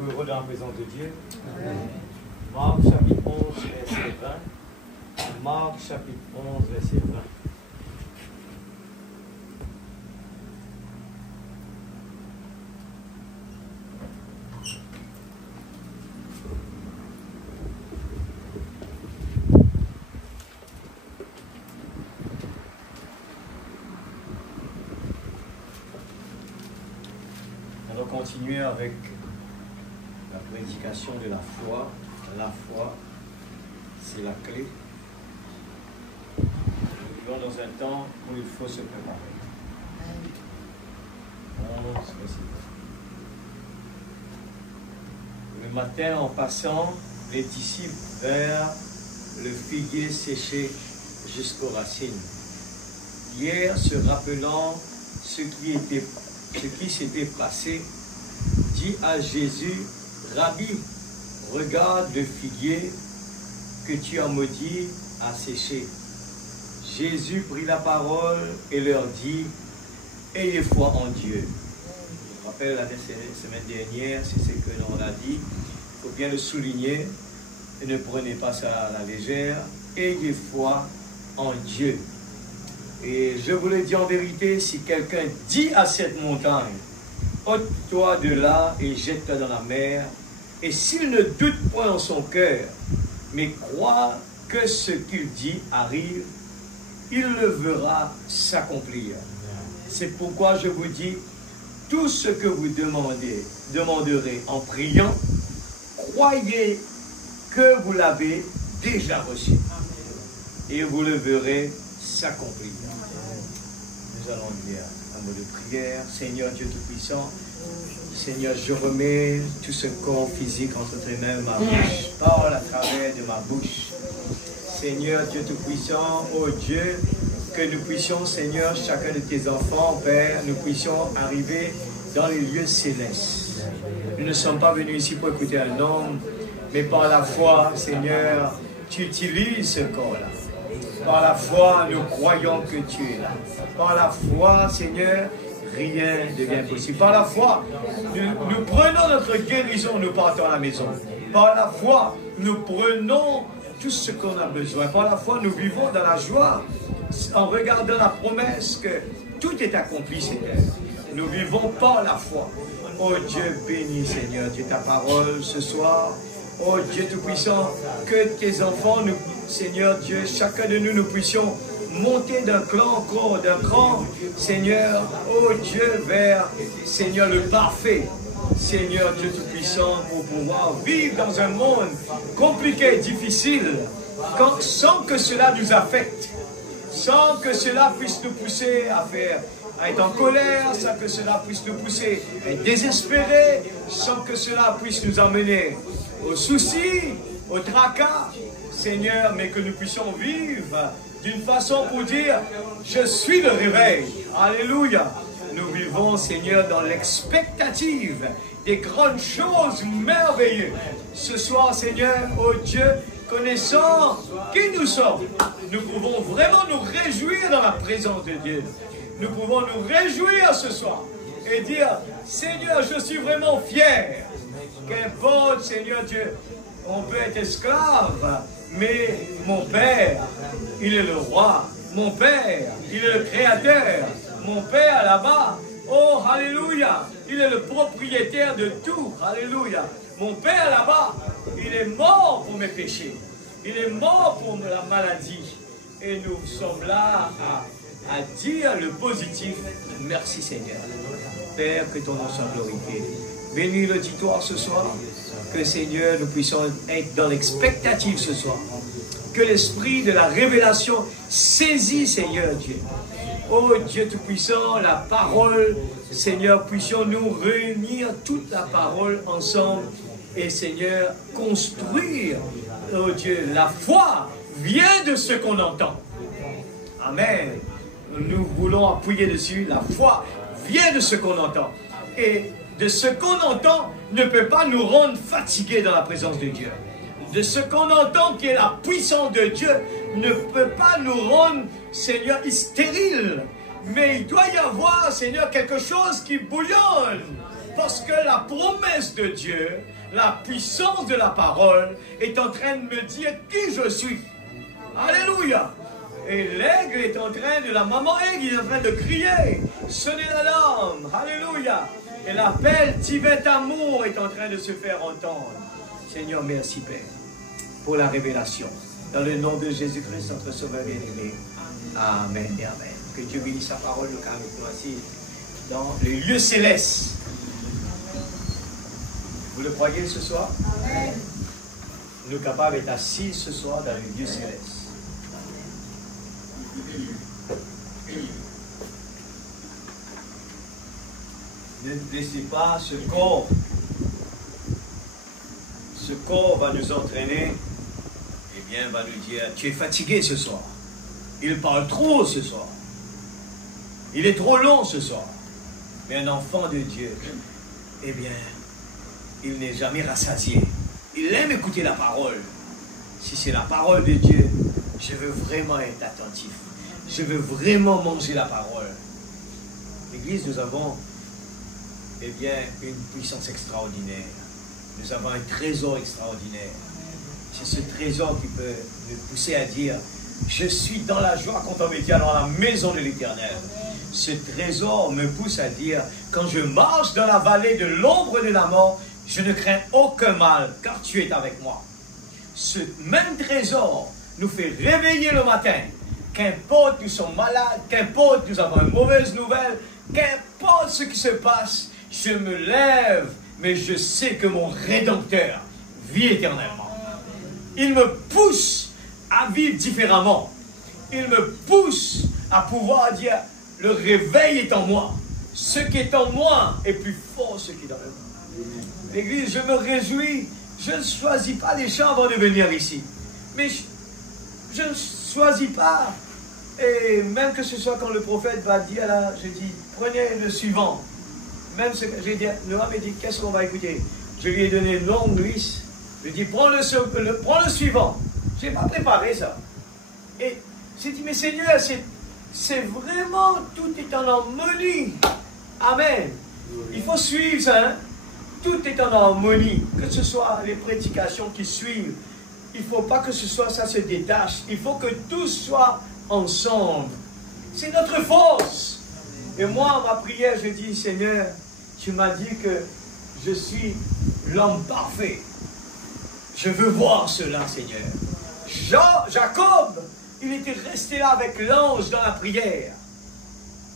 êtes-vous heureux dans la présence de Dieu? Amen. Marc chapitre 11, verset 20. Marc chapitre 11, verset 20. Continuer avec la prédication de la foi. La foi, c'est la clé. Nous vivons dans un temps où il faut se préparer. 11, verset 20. Le matin, en passant, les disciples vers le figuier séché jusqu'aux racines. Hier, se rappelant ce qui s'était passé, dit à Jésus, Rabbi, regarde le figuier que tu as maudit à sécher. Jésus prit la parole et leur dit, ayez foi en Dieu. Je me rappelle la semaine dernière, c'est ce que l'on a dit. Il faut bien le souligner et ne prenez pas ça à la légère. Ayez foi en Dieu. Et je vous le dis en vérité, si quelqu'un dit à cette montagne, ôte-toi de là et jette-toi dans la mer. Et s'il ne doute point en son cœur, mais croit que ce qu'il dit arrive, il le verra s'accomplir. C'est pourquoi je vous dis, tout ce que vous demanderez en priant, croyez que vous l'avez déjà reçu. Et vous le verrez s'accomplir. Nous allons dire un mot de prière. Seigneur Dieu Tout-Puissant, Seigneur, je remets tout ce corps physique entre tes mains, ma bouche. Parle à travers de ma bouche. Seigneur Dieu Tout-Puissant, oh Dieu, que nous puissions, Seigneur, chacun de tes enfants, Père, nous puissions arriver dans les lieux célestes. Nous ne sommes pas venus ici pour écouter un homme, mais par la foi, Seigneur, tu utilises ce corps-là. Par la foi, nous croyons que tu es là. Par la foi, Seigneur, rien ne devient possible. Par la foi, nous prenons notre guérison, nous partons à la maison. Par la foi, nous prenons tout ce qu'on a besoin. Par la foi, nous vivons dans la joie en regardant la promesse que tout est accompli, Seigneur. Nous vivons par la foi. Oh Dieu, bénis, Seigneur, Dieu, ta parole ce soir. Oh Dieu Tout-Puissant, que tes enfants, nous, Seigneur Dieu, chacun de nous, nous puissions monter d'un cran encore, d'un cran, Seigneur, oh Dieu, vers, Seigneur, le parfait. Seigneur Dieu Tout-Puissant, pour pouvoir vivre dans un monde compliqué, difficile, sans que cela nous affecte, sans que cela puisse nous pousser à être en colère, sans que cela puisse nous pousser à être désespérés, sans que cela puisse nous emmener aux soucis, au tracas, Seigneur, mais que nous puissions vivre d'une façon pour dire, je suis le réveil. Alléluia. Nous vivons, Seigneur, dans l'expectative des grandes choses merveilleuses. Ce soir, Seigneur, oh Dieu, connaissant qui nous sommes, nous pouvons vraiment nous réjouir dans la présence de Dieu. Nous pouvons nous réjouir ce soir et dire, Seigneur, je suis vraiment fier. Qu'importe, Seigneur Dieu, on peut être esclave, mais mon Père, il est le roi. Mon Père, il est le créateur. Mon Père là-bas, oh, alléluia, il est le propriétaire de tout. Alléluia. Mon Père là-bas, il est mort pour mes péchés. Il est mort pour la maladie. Et nous sommes là à dire le positif. Merci Seigneur. Père, que ton nom soit glorifié. Bénis l'auditoire ce soir. Que Seigneur, nous puissions être dans l'expectative ce soir. Que l'esprit de la révélation saisit, Seigneur Dieu. Oh Dieu Tout-Puissant, la parole, Seigneur, puissions-nous réunir toute la parole ensemble et Seigneur, construire, oh Dieu, la foi vient de ce qu'on entend. Amen. Nous voulons appuyer dessus, la foi vient de ce qu'on entend. Et de ce qu'on entend ne peut pas nous rendre fatigués dans la présence de Dieu. De ce qu'on entend qui est la puissance de Dieu ne peut pas nous rendre, Seigneur, stériles. Mais il doit y avoir, Seigneur, quelque chose qui bouillonne Parce que la promesse de Dieu, la puissance de la parole est en train de me dire qui je suis. Alléluia. Et l'aigle est en train de, la maman aigle est en train de crier, sonner l'alarme. Alléluia. Et l'appel Tibet Amour est en train de se faire entendre. Seigneur, merci Père pour la révélation. Dans le nom de Jésus-Christ, notre Sauveur bien-aimé. Amen et Amen. Que Dieu bénisse sa parole, le cas avec nous assis dans les lieux célestes. Vous le croyez ce soir? Amen. Nous sommes capables d'être assis ce soir dans les lieux célestes. Ne laissez pas ce corps. Ce corps va nous entraîner. Eh bien, va nous dire, tu es fatigué ce soir. Il parle trop ce soir. Il est trop long ce soir. Mais un enfant de Dieu, eh bien, il n'est jamais rassasié. Il aime écouter la parole. Si c'est la parole de Dieu, je veux vraiment être attentif. Je veux vraiment manger la parole. L'Église, nous avons, eh bien, une puissance extraordinaire. Nous avons un trésor extraordinaire. C'est ce trésor qui peut nous pousser à dire, je suis dans la joie quand on me dit dans la maison de l'Éternel. Ce trésor me pousse à dire, quand je marche dans la vallée de l'ombre de la mort, je ne crains aucun mal, car tu es avec moi. Ce même trésor nous fait réveiller le matin. Qu'importe nous sommes malades, qu'importe nous avons une mauvaise nouvelle, qu'importe ce qui se passe, je me lève, mais je sais que mon Rédempteur vit éternellement. Il me pousse à vivre différemment. Il me pousse à pouvoir dire, le réveil est en moi. Ce qui est en moi est plus fort que ce qui est dans le monde. L'Église, je me réjouis. Je ne choisis pas les chants avant de venir ici. Mais je ne choisis pas. Et même que ce soit quand le prophète va dire là, je dis, prenez le suivant. Même ce que j'ai dit, Noah m'a dit, qu'est-ce qu'on va écouter? Je lui ai donné une longue liste. Je lui ai dit, prends le suivant. Je n'ai pas préparé ça. Et j'ai dit, mais Seigneur, c'est vraiment, tout est en harmonie. Amen. Il faut suivre ça. Hein? Tout est en harmonie. Que ce soit les prédications qui suivent. Il ne faut pas que ce soit ça se détache. Il faut que tout soit ensemble. C'est notre force. Et moi, ma prière, je dis, Seigneur, tu m'as dit que je suis l'homme parfait. Je veux voir cela, Seigneur. Jacob, il était resté là avec l'ange dans la prière.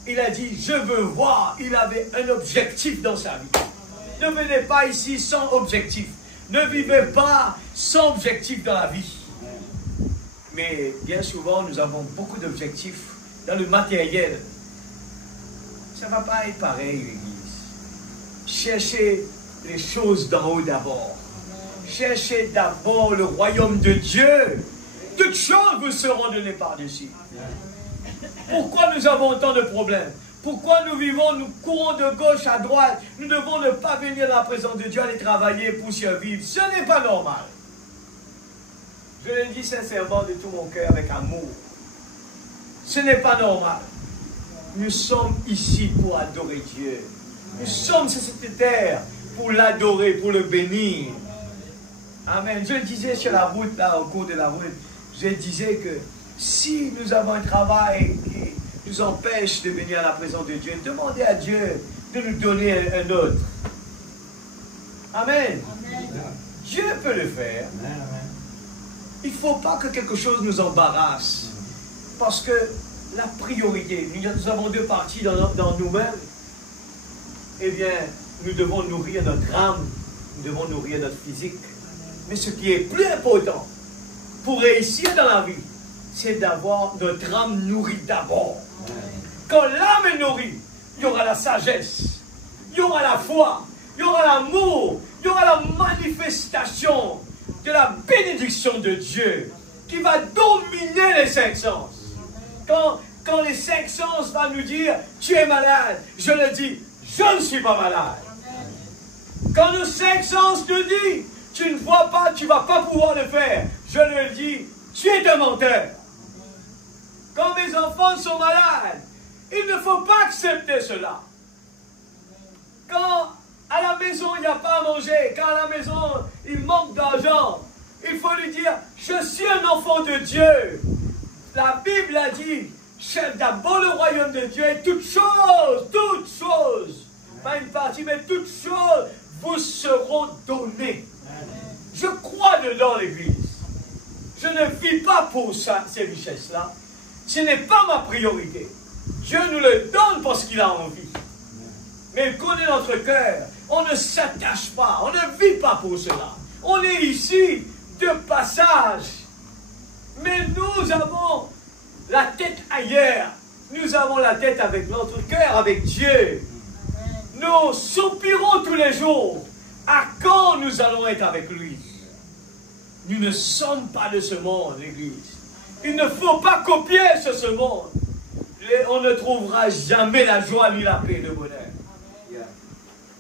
Il a dit, je veux voir. Il avait un objectif dans sa vie. Ne venez pas ici sans objectif. Ne vivez pas sans objectif dans la vie. Mais bien souvent, nous avons beaucoup d'objectifs dans le matériel. Ça ne va pas être pareil, l'Église. Cherchez les choses d'en haut d'abord. Cherchez d'abord le royaume de Dieu. Toutes choses vous seront données par-dessus. Pourquoi nous avons autant de problèmes? Pourquoi nous vivons, nous courons de gauche à droite? Nous devons ne pas venir dans la présence de Dieu, aller travailler pour survivre. Ce n'est pas normal. Je le dis sincèrement de tout mon cœur avec amour. Ce n'est pas normal. Nous sommes ici pour adorer Dieu. Nous sommes sur cette terre pour l'adorer, pour le bénir. Amen. Je le disais sur la route, là, au cours de la route, je disais que si nous avons un travail qui nous empêche de venir à la présence de Dieu, demandez à Dieu de nous donner un autre. Amen. Amen. Dieu peut le faire. Amen. Il ne faut pas que quelque chose nous embarrasse. Parce que la priorité, nous avons deux parties dans nous-mêmes. Eh bien, nous devons nourrir notre âme, nous devons nourrir notre physique. Mais ce qui est plus important pour réussir dans la vie, c'est d'avoir notre âme nourrie d'abord. Quand l'âme est nourrie, il y aura la sagesse, il y aura la foi, il y aura l'amour, il y aura la manifestation de la bénédiction de Dieu qui va dominer les cinq sens. Quand les cinq sens vont nous dire, tu es malade, je le dis, je ne suis pas malade. Quand nos cinq sens te disent, tu ne vois pas, tu ne vas pas pouvoir le faire, je le dis, tu es un menteur. Quand mes enfants sont malades, il ne faut pas accepter cela. Quand, à la maison, il n'y a pas à manger, quand à la maison, il manque d'argent, il faut lui dire, je suis un enfant de Dieu. La Bible a dit, cherche d'abord le royaume de Dieu et toutes choses, pas une partie, mais toutes choses vous seront données. Je crois dedans l'Église. Je ne vis pas pour ça, ces richesses-là. Ce n'est pas ma priorité. Dieu nous le donne parce qu'il a envie. Mais il connaît notre cœur. On ne s'attache pas. On ne vit pas pour cela. On est ici de passage. Mais nous avons la tête ailleurs. Nous avons la tête avec notre cœur, avec Dieu. Nous soupirons tous les jours. À quand nous allons être avec lui? Nous ne sommes pas de ce monde, l'Église. Il ne faut pas copier sur ce monde. On ne trouvera jamais la joie ni la paix, le bonheur.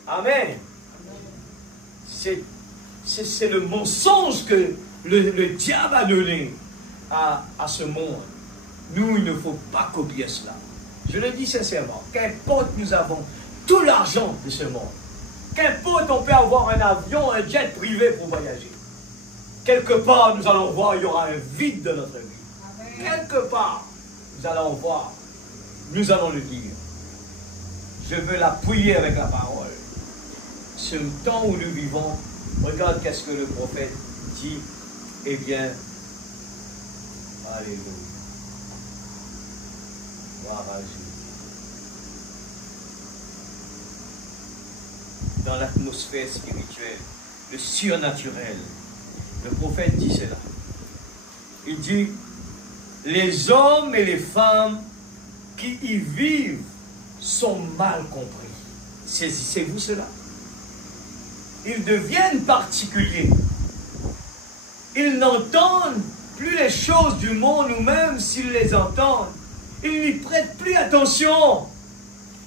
Amen. C'est le mensonge que le diable a donné à ce monde. Nous, il ne faut pas copier cela. Je le dis sincèrement. Qu'importe, nous avons tout l'argent de ce monde. Qu'importe, on peut avoir un avion, un jet privé pour voyager. Quelque part, nous allons voir, il y aura un vide dans notre vie. Quelque part, nous allons voir. Nous allons le dire. Je veux l'appuyer avec la parole. Ce temps où nous vivons, regarde qu'est-ce que le prophète dit. Eh bien, alléluia. Gloire à Dieu. Dans l'atmosphère spirituelle, le surnaturel, le prophète dit cela. Il dit, les hommes et les femmes qui y vivent sont mal compris. Saisissez-vous cela? Ils deviennent particuliers. Ils n'entendent plus les choses du monde, ou même s'ils les entendent, ils n'y prêtent plus attention.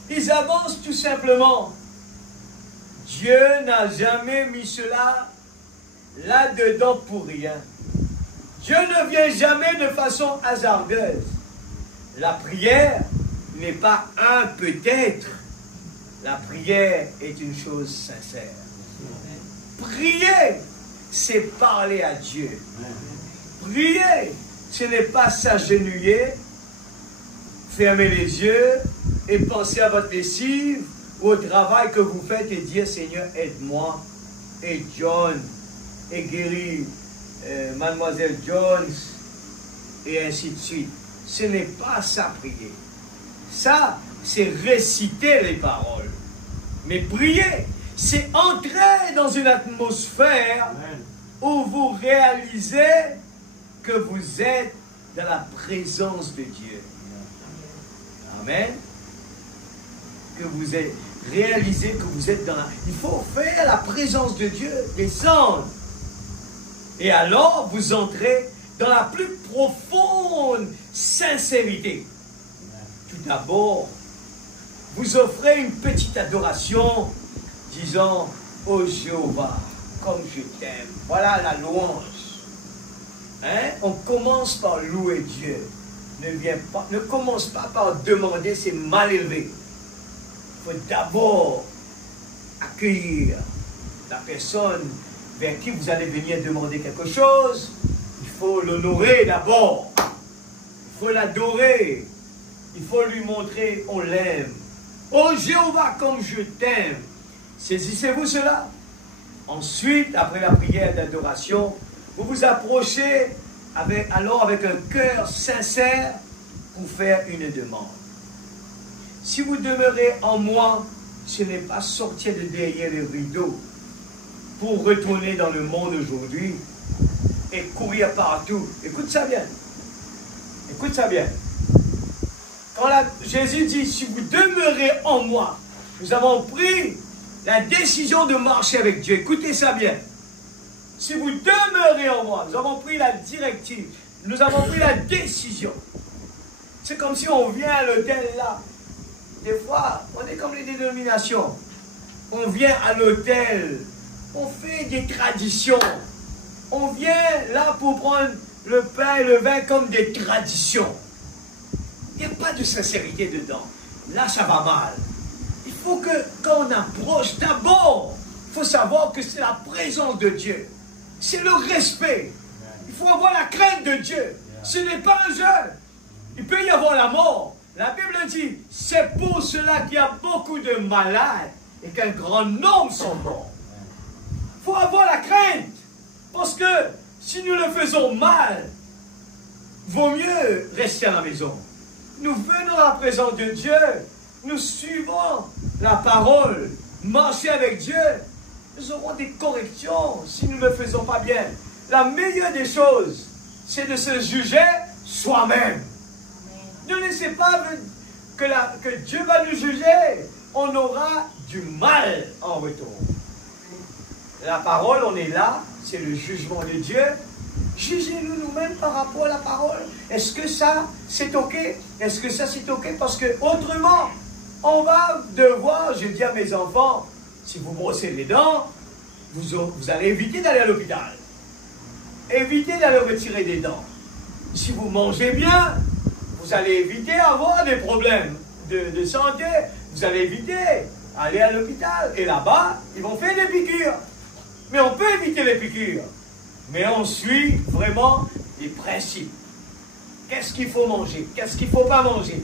Ils avancent tout simplement. Dieu n'a jamais mis cela là-dedans pour rien. Dieu ne vient jamais de façon hasardeuse. La prière n'est pas un peut-être. La prière est une chose sincère. Prier, c'est parler à Dieu. Prier, ce n'est pas s'agenouiller, fermer les yeux et penser à votre lessive ou au travail que vous faites et dire, Seigneur, aide-moi, et John, et guéris Mademoiselle Jones, et ainsi de suite. Ce n'est pas ça, prier. Ça, c'est réciter les paroles. Mais prier, c'est entrer dans une atmosphère où vous réalisez que vous êtes dans la présence de Dieu. Amen. Que vous êtes réalisé que vous êtes dans la... Il faut faire la présence de Dieu, descendre. Et alors, vous entrez dans la plus profonde sincérité. Tout d'abord, vous offrez une petite adoration, disant, oh Jéhovah, comme je t'aime. Voilà la louange. Hein? On commence par louer Dieu. Ne commence pas par demander, c'est mal élevé. Il faut d'abord accueillir la personne vers qui vous allez venir demander quelque chose. Il faut l'honorer d'abord. Il faut l'adorer. Il faut lui montrer on l'aime. Oh Jéhovah, comme je t'aime. Saisissez-vous cela? Ensuite, après la prière d'adoration, vous vous approchez avec un cœur sincère pour faire une demande. Si vous demeurez en moi, ce n'est pas sortir de derrière les rideaux pour retourner dans le monde aujourd'hui et courir partout. Écoute ça bien. Écoute ça bien. Quand Jésus dit, si vous demeurez en moi, nous avons pris la décision de marcher avec Dieu. Écoutez ça bien. Si vous demeurez en moi, nous avons pris la directive, nous avons pris la décision. C'est comme si on vient à l'hôtel là. Des fois, on est comme les dénominations. On vient à l'hôtel, on fait des traditions. On vient là pour prendre le pain et le vin comme des traditions. Il n'y a pas de sincérité dedans. Là, ça va mal. Il faut que, quand on approche, d'abord, il faut savoir que c'est la présence de Dieu. C'est le respect. Il faut avoir la crainte de Dieu. Ce n'est pas un jeu. Il peut y avoir la mort. La Bible dit, c'est pour cela qu'il y a beaucoup de malades et qu'un grand nombre sont morts. Il faut avoir la crainte. Parce que si nous le faisons mal, vaut mieux rester à la maison. Nous venons à la présence de Dieu. Nous suivons la parole. Marcher avec Dieu. Nous aurons des corrections si nous ne le faisons pas bien. La meilleure des choses, c'est de se juger soi-même. Ne laissez pas que Dieu va nous juger. On aura du mal en retour. La parole, on est là, c'est le jugement de Dieu. Jugez-nous nous-mêmes par rapport à la parole. Est-ce que ça, c'est OK? Est-ce que ça, c'est OK? Parce que autrement, on va devoir, je dis à mes enfants, si vous brossez les dents, vous allez éviter d'aller à l'hôpital. Évitez d'aller retirer des dents. Si vous mangez bien, vous allez éviter d'avoir des problèmes de santé. Vous allez éviter d'aller à l'hôpital. Et là-bas, ils vont faire des piqûres. Mais on peut éviter les piqûres. Mais on suit vraiment les principes. Qu'est-ce qu'il faut manger? Qu'est-ce qu'il ne faut pas manger?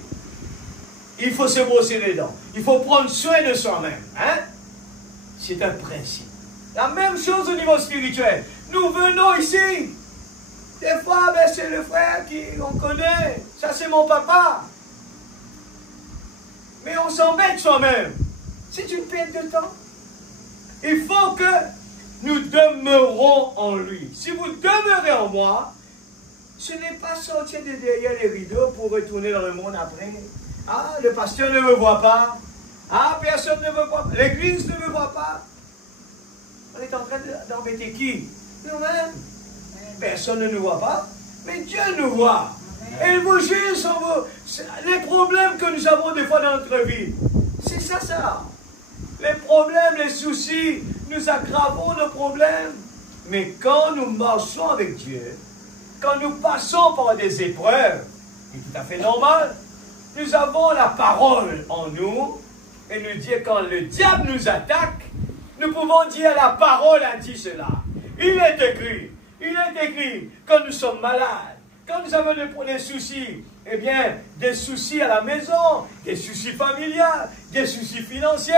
Il faut se brosser les dents. Il faut prendre soin de soi-même. Hein? C'est un principe. La même chose au niveau spirituel. Nous venons ici. Des fois, ben, c'est le frère qu'on connaît. Ça, c'est mon papa. Mais on s'embête soi-même. C'est une perte de temps. Il faut que nous demeurons en lui. Si vous demeurez en moi, ce n'est pas sortir de derrière les rideaux pour retourner dans le monde après. Ah, le pasteur ne me voit pas. Ah, personne ne me voit pas. L'église ne me voit pas. On est en train d'embêter qui? Nous-mêmes. Personne ne nous voit pas, mais Dieu nous voit. Et il vous juge sur les problèmes que nous avons des fois dans notre vie. C'est ça, ça. Les problèmes, les soucis, nous aggravons nos problèmes. Mais quand nous marchons avec Dieu, quand nous passons par des épreuves, c'est tout à fait normal, nous avons la parole en nous, et nous dire quand le diable nous attaque, nous pouvons dire la parole a dit cela. Il est écrit, quand nous sommes malades, quand nous avons des soucis, eh bien, des soucis à la maison, des soucis familiaux, des soucis financiers,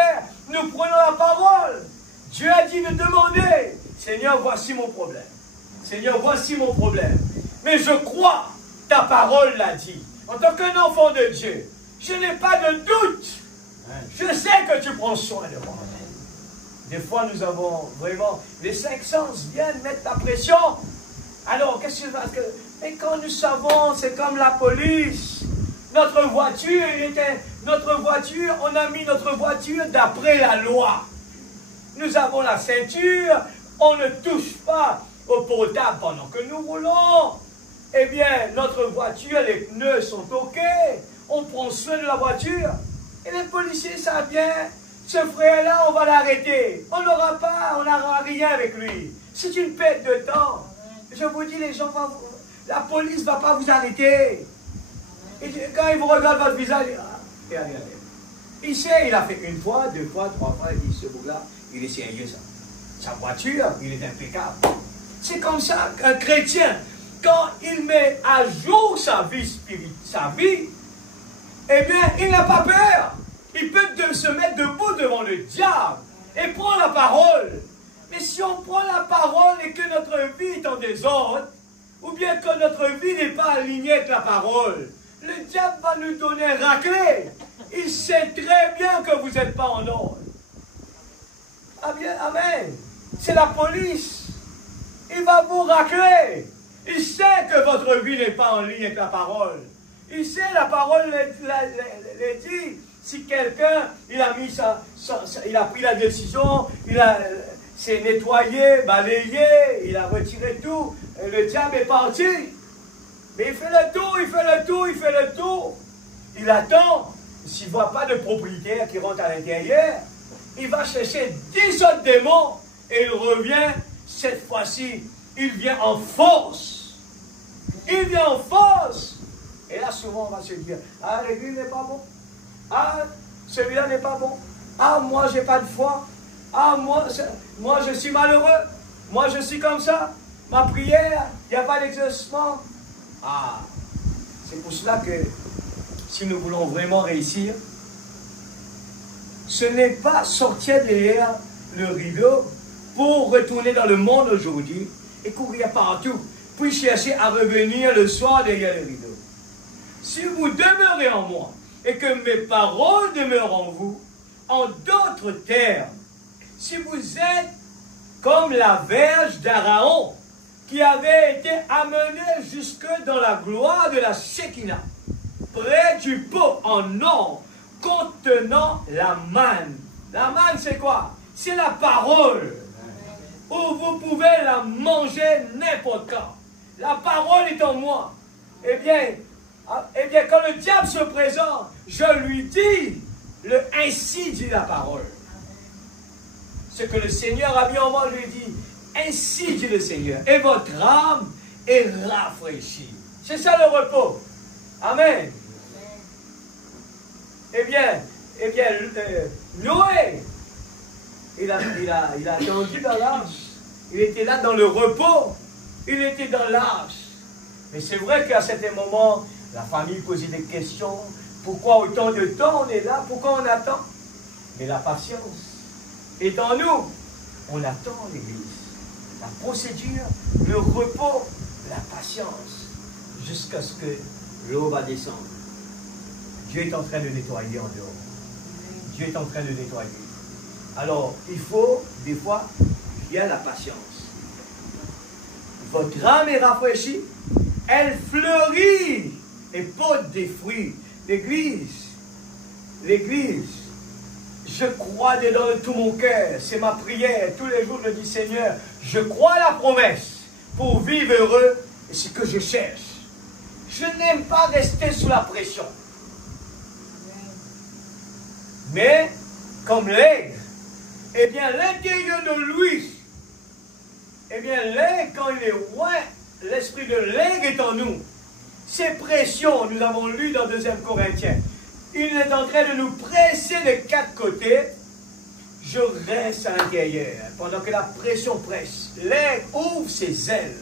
nous prenons la parole. Dieu a dit de demander, Seigneur, voici mon problème. Seigneur, voici mon problème. Mais je crois, ta parole l'a dit. En tant qu'un enfant de Dieu, je n'ai pas de doute. Je sais que tu prends soin de moi. Des fois, nous avons vraiment, les cinq sens viennent mettre la pression. Alors, qu'est-ce que parce que mais quand nous savons, c'est comme la police. Notre voiture, on a mis notre voiture d'après la loi. Nous avons la ceinture, on ne touche pas au portable pendant que nous roulons. Eh bien, notre voiture, les pneus sont OK. On prend soin de la voiture. Et les policiers savent bien, ce frère-là, on va l'arrêter. On n'aura rien avec lui. C'est une perte de temps. Je vous dis, les gens la police ne va pas vous arrêter. Et quand ils vous regardent votre visage, regardez. Il sait, il a fait une fois, deux fois, trois fois, il dit, ce bouc-là, il est sérieux, ça. Sa voiture, il est impeccable. C'est comme ça qu'un chrétien, quand il met à jour sa vie, eh bien, il n'a pas peur. Il peut se mettre debout devant le diable et prendre la parole. Mais si on prend la parole et que notre vie est en désordre, ou bien que notre vie n'est pas alignée avec la parole, le diable va nous donner un raclé. Il sait très bien que vous n'êtes pas en ordre. Ah bien, amen. C'est la police. Il va vous racler. Il sait que votre vie n'est pas en ligne avec la parole. Il sait, la parole les dit. Si quelqu'un, il a pris la décision, s'est nettoyé, balayé, il a retiré tout, et le diable est parti. Mais il fait le tour. Il attend. S'il ne voit pas de propriétaire qui rentre à l'intérieur, il va chercher 10 autres démons, et il revient, cette fois-ci, il vient en force. Et là, souvent, on va se dire, ah, l'église n'est pas bon. Ah, celui-là n'est pas bon. Ah, moi, j'ai pas de foi. Ah, moi, je suis malheureux. Moi, je suis comme ça. Ma prière, il n'y a pas d'exaucement. Ah, c'est pour cela que si nous voulons vraiment réussir, ce n'est pas sortir derrière le rideau pour retourner dans le monde aujourd'hui et courir partout, puis chercher à revenir le soir derrière le rideau. Si vous demeurez en moi et que mes paroles demeurent en vous, en d'autres termes, si vous êtes comme la verge d'Aaron qui avait été amenée jusque dans la gloire de la Shekinah, près du pot en or contenant la manne. La manne, c'est quoi? C'est la parole, où vous pouvez la manger n'importe quand. La parole est en moi. Eh bien, quand le diable se présente, je lui dis, ainsi dit la parole. Ce que le Seigneur a mis en moi, je lui dis, ainsi dit le Seigneur. Et votre âme est rafraîchie. C'est ça le repos. Amen. Eh bien, Noé, il a attendu dans l'arche. Il était là dans le repos. Il était dans l'arche. Mais c'est vrai qu'à certains moments, la famille posait des questions. Pourquoi autant de temps on est là? Pourquoi on attend? Mais la patience est en nous. On attend l'Église. La procédure, le repos, la patience, jusqu'à ce que l'eau va descendre. Dieu est en train de nettoyer en dehors. Dieu est en train de nettoyer. Alors, il faut, des fois, bien la patience. Votre âme est rafraîchie, elle fleurit et porte des fruits. L'Église, je crois dedans de tout mon cœur, c'est ma prière, tous les jours je dis Seigneur, je crois à la promesse pour vivre heureux, et c'est ce que je cherche. Je n'aime pas rester sous la pression. Mais, comme l'aigle, eh bien, l'intérieur de lui, eh bien, l'aigle, quand il est loin, l'esprit de l'aigle est en nous. Ces pressions, nous avons lu dans 2 Corinthiens, il est en train de nous presser de 4 côtés. Je reste à l'intérieur, pendant que la pression presse. L'aigle ouvre ses ailes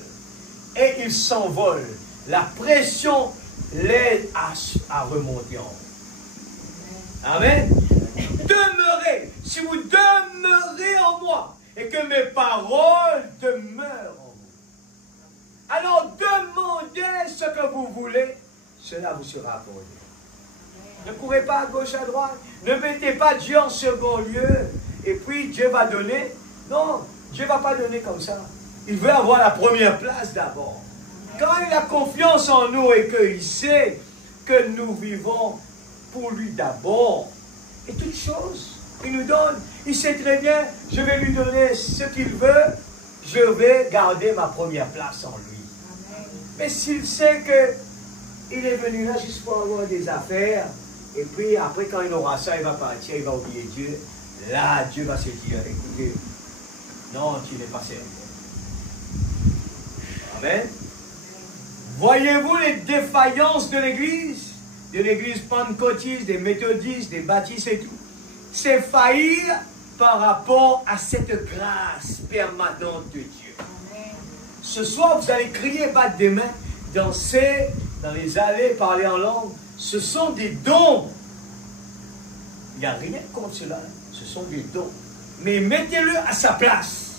et il s'envole. La pression l'aide à remonter en haut. Amen. Demeurez, si vous demeurez en moi et que mes paroles demeurent en vous, alors demandez ce que vous voulez, cela vous sera accordé. Ne courez pas à gauche, à droite, ne mettez pas Dieu en second lieu et puis Dieu va donner. Non, Dieu ne va pas donner comme ça. Il veut avoir la première place d'abord. Quand il a confiance en nous et qu'il sait que nous vivons pour lui d'abord, et toutes choses, il nous donne. Il sait très bien, je vais lui donner ce qu'il veut, je vais garder ma première place en lui. Amen. Mais s'il sait qu'il est venu là juste pour avoir des affaires, et puis après quand il aura ça, il va partir, il va oublier Dieu, là Dieu va se dire, écoutez, non, tu n'es pas sérieux. Amen. Voyez-vous les défaillances de l'Église pentecôtiste, des méthodistes, des baptistes et tout? C'est faillir par rapport à cette grâce permanente de Dieu. Amen. Ce soir, vous allez crier, battre des mains, danser dans les allées, parler en langue. Ce sont des dons. Il n'y a rien contre cela. Ce sont des dons. Mais mettez-le à sa place.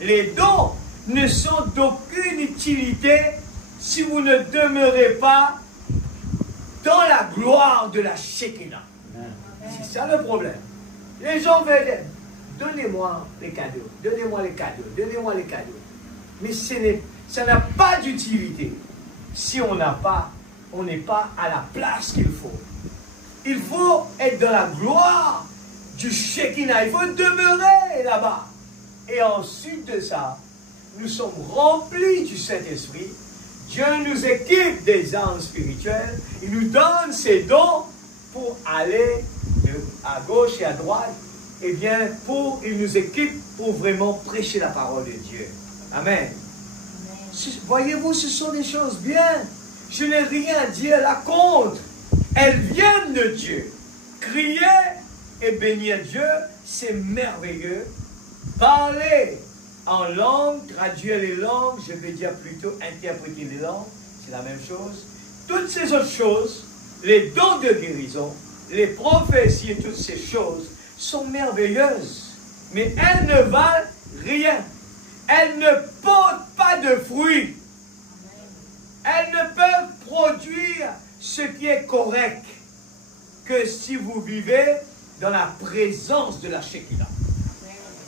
Les dons ne sont d'aucune utilité si vous ne demeurez pas dans la gloire de la Shekinah. C'est ça le problème. Les gens veulent, donnez-moi les cadeaux, donnez-moi les cadeaux, donnez-moi les cadeaux. Mais ça n'a pas d'utilité si on n'est pas à la place qu'il faut. Il faut être dans la gloire du Shekinah. Il faut demeurer là-bas. Et ensuite de ça, nous sommes remplis du Saint-Esprit. Dieu nous équipe des armes spirituelles. Il nous donne ses dons pour aller à gauche et à droite. Eh bien, il nous équipe pour vraiment prêcher la parole de Dieu. Amen. Voyez-vous, ce sont des choses bien. Je n'ai rien à dire là contre. Elles viennent de Dieu. Criez et bénir Dieu, c'est merveilleux. Parler en langue, traduire les langues, je vais dire plutôt interpréter les langues, c'est la même chose. Toutes ces autres choses, les dons de guérison, les prophéties et toutes ces choses sont merveilleuses, mais elles ne valent rien. Elles ne portent pas de fruits. Elles ne peuvent produire ce qui est correct que si vous vivez dans la présence de la Shekinah.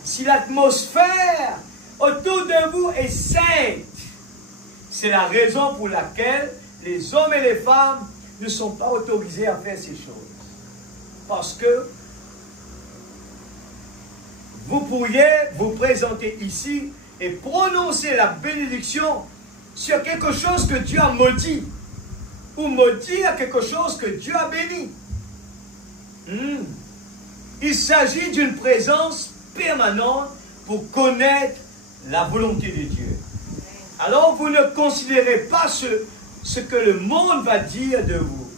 Si l'atmosphère autour de vous est sainte, c'est la raison pour laquelle les hommes et les femmes ne sont pas autorisés à faire ces choses. Parce que vous pourriez vous présenter ici et prononcer la bénédiction sur quelque chose que Dieu a maudit, ou maudire quelque chose que Dieu a béni. Il s'agit d'une présence permanente pour connaître la volonté de Dieu. Alors vous ne considérez pas ce que le monde va dire de vous.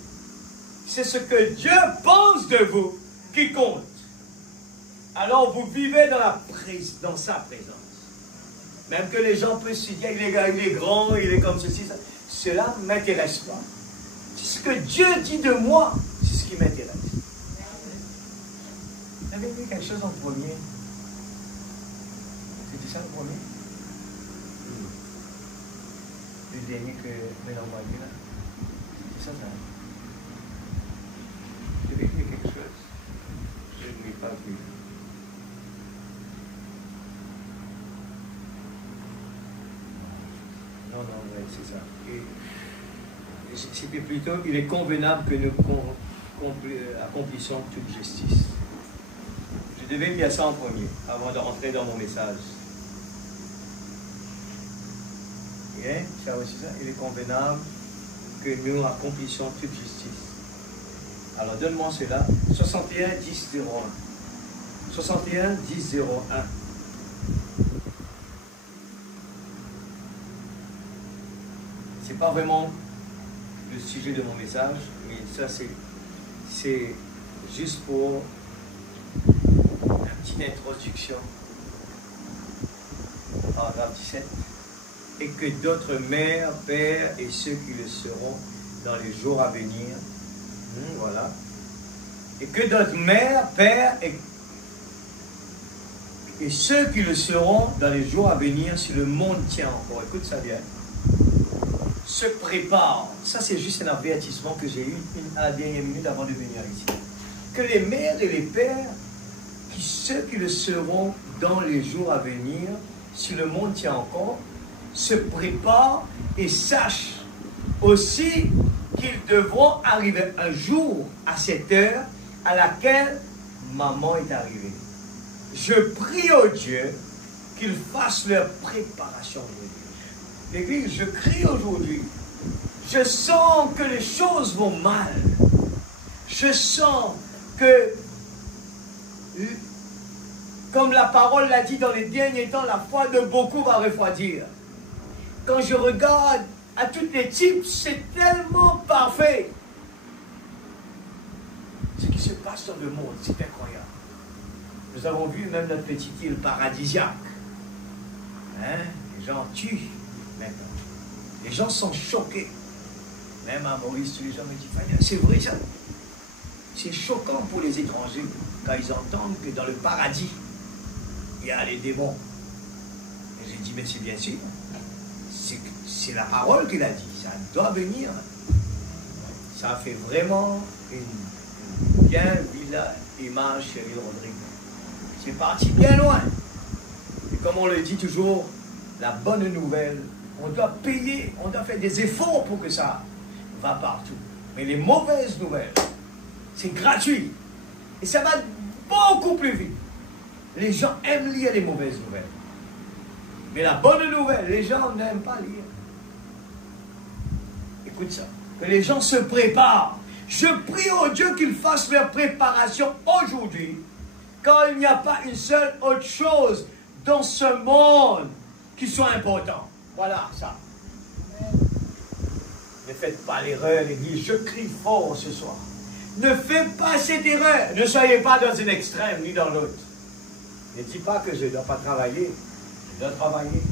C'est ce que Dieu pense de vous qui compte. Alors vous vivez dans sa présence. Même que les gens peuvent se dire, il est grand, il est comme ceci, ça. Cela ne m'intéresse pas. C'est ce que Dieu dit de moi, c'est ce qui m'intéresse. Vous avez vu quelque chose en premier? C'était ça le premier? Le dernier que Mélan m'a dit là. C'est ça, ça. Vous avez vu quelque chose? Je ne l'ai pas vu. Non, ouais, c'est ça. C'était plutôt, il est convenable que nous accomplissions toute justice. Je devais dire ça en premier, avant de rentrer dans mon message. Okay? Ça aussi ça, il est convenable que nous accomplissions toute justice. Alors donne-moi cela, 61 10 01. 61 10 01. C'est pas vraiment le sujet de mon message, mais ça c'est juste pour une petite introduction. Paragraphe 17. Et que d'autres mères, pères et ceux qui le seront dans les jours à venir. Voilà. Et que d'autres mères, pères et ceux qui le seront dans les jours à venir si le monde tient encore. Écoute ça bien. Se prépare. Ça, c'est juste un avertissement que j'ai eu à la dernière minute avant de venir ici. Que les mères et les pères, ceux qui le seront dans les jours à venir, si le monde tient encore, se préparent et sachent aussi qu'ils devront arriver un jour à cette heure à laquelle maman est arrivée. Je prie au Dieu qu'il fasse leur préparation. L'Église, je crie aujourd'hui. Je sens que les choses vont mal. Je sens que, comme la parole l'a dit dans les derniers temps, la foi de beaucoup va refroidir. Quand je regarde à tous les types, c'est tellement parfait. Ce qui se passe dans le monde, c'est incroyable. Nous avons vu même notre petite île paradisiaque. Hein? Les gens tuent. Maintenant. Les gens sont choqués. Même à Maurice, tous les gens me disent, c'est vrai ça. C'est choquant pour les étrangers quand ils entendent que dans le paradis, il y a les démons. Et j'ai dit, mais c'est bien sûr. C'est la parole qu'il a dit. Ça doit venir. Ça fait vraiment une bien vilaine image, chérie Rodrigue. C'est parti bien loin. Et comme on le dit toujours, la bonne nouvelle, on doit payer, on doit faire des efforts pour que ça va partout. Mais les mauvaises nouvelles, c'est gratuit. Et ça va beaucoup plus vite. Les gens aiment lire les mauvaises nouvelles. Mais la bonne nouvelle, les gens n'aiment pas lire. Écoute ça. Que les gens se préparent. Je prie au Dieu qu'il fasse leur préparation aujourd'hui. Quand il n'y a pas une seule autre chose dans ce monde qui soit important. Voilà ça. Ne faites pas l'erreur, l'Église. Je crie fort ce soir. Ne fais pas cette erreur. Ne soyez pas dans un extrême ni dans l'autre. Ne dis pas que je ne dois pas travailler. Je dois travailler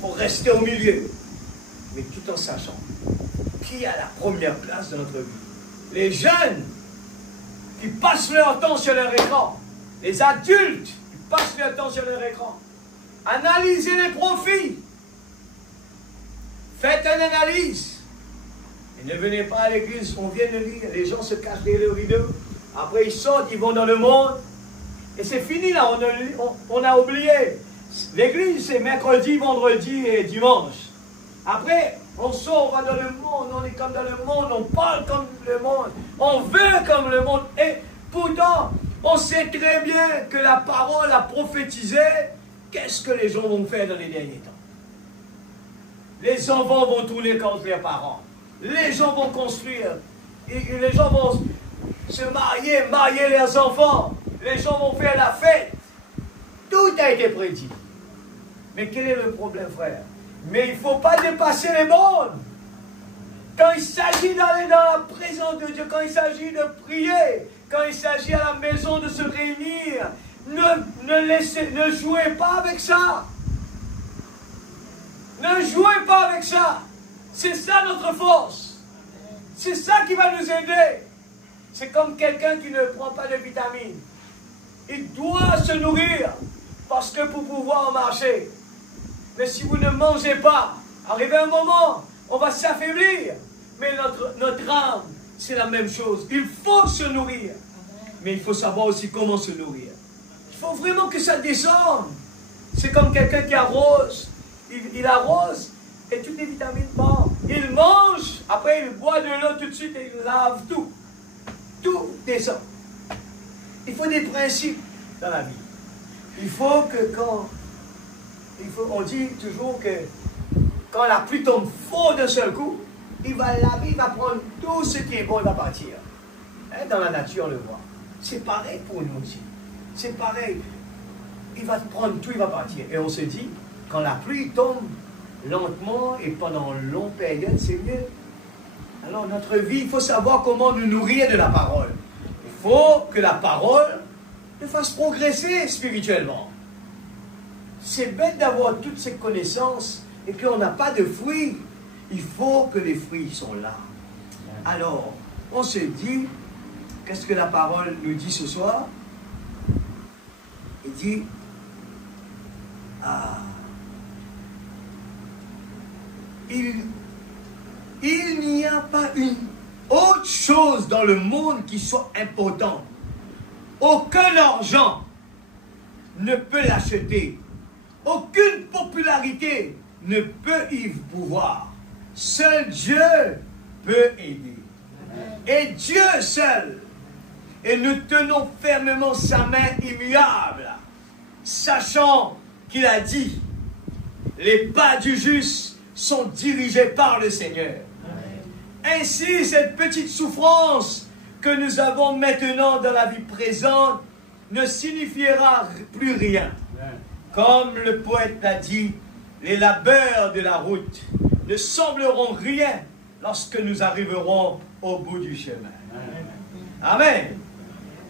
pour rester au milieu. Mais tout en sachant qui a la première place dans notre vie. Les jeunes qui passent leur temps sur leur écran. Les adultes qui passent leur temps sur leur écran. Analysez les profits. Faites une analyse. Et ne venez pas à l'église, on vient de lire, les gens se cachent derrière le rideau. Après ils sortent, ils vont dans le monde. Et c'est fini là, on a oublié. L'église c'est mercredi, vendredi et dimanche. Après, on sort, on va dans le monde, on est comme dans le monde, on parle comme le monde, on veut comme le monde. Et pourtant, on sait très bien que la parole a prophétisé. Qu'est-ce que les gens vont faire dans les derniers temps? Les enfants vont tourner contre leurs parents. Les gens vont construire. Et les gens vont se marier leurs enfants. Les gens vont faire la fête. Tout a été prédit. Mais quel est le problème, frère? Mais il ne faut pas dépasser les bornes. Quand il s'agit d'aller dans la présence de Dieu, quand il s'agit de prier, quand il s'agit à la maison de se réunir, ne jouez pas avec ça. Ne jouez pas avec ça. C'est ça notre force. C'est ça qui va nous aider. C'est comme quelqu'un qui ne prend pas de vitamines. Il doit se nourrir parce que pour pouvoir marcher. Mais si vous ne mangez pas, arrivé un moment, on va s'affaiblir. Mais notre âme, c'est la même chose. Il faut se nourrir. Mais il faut savoir aussi comment se nourrir. Il faut vraiment que ça descende. C'est comme quelqu'un qui arrose. Il arrose et toutes les vitamines partent. Il mange, après il boit de l'eau tout de suite et il lave tout. Tout descend. Il faut des principes dans la vie. Il faut que on dit toujours que quand la pluie tombe fort d'un seul coup, il va laver, il va prendre tout ce qui est bon, il va partir. Hein, dans la nature, on le voit. C'est pareil pour nous aussi. C'est pareil. Il va prendre tout, il va partir. Et on se dit, quand la pluie tombe lentement et pendant une longue période, c'est mieux. Alors notre vie, il faut savoir comment nous nourrir de la parole. Il faut que la parole nous fasse progresser spirituellement. C'est bête d'avoir toutes ces connaissances et qu'on n'a pas de fruits. Il faut que les fruits sont là. Alors, on se dit, qu'est-ce que la parole nous dit ce soir? Il dit, il n'y a pas une autre chose dans le monde qui soit importante. Aucun argent ne peut l'acheter. Aucune popularité ne peut y pouvoir. Seul Dieu peut aider. Et Dieu seul. Et nous tenons fermement sa main immuable, sachant qu'il a dit, les pas du juste sont dirigés par le Seigneur. Ainsi, cette petite souffrance que nous avons maintenant dans la vie présente ne signifiera plus rien. Comme le poète l'a dit, les labeurs de la route ne sembleront rien lorsque nous arriverons au bout du chemin. Amen.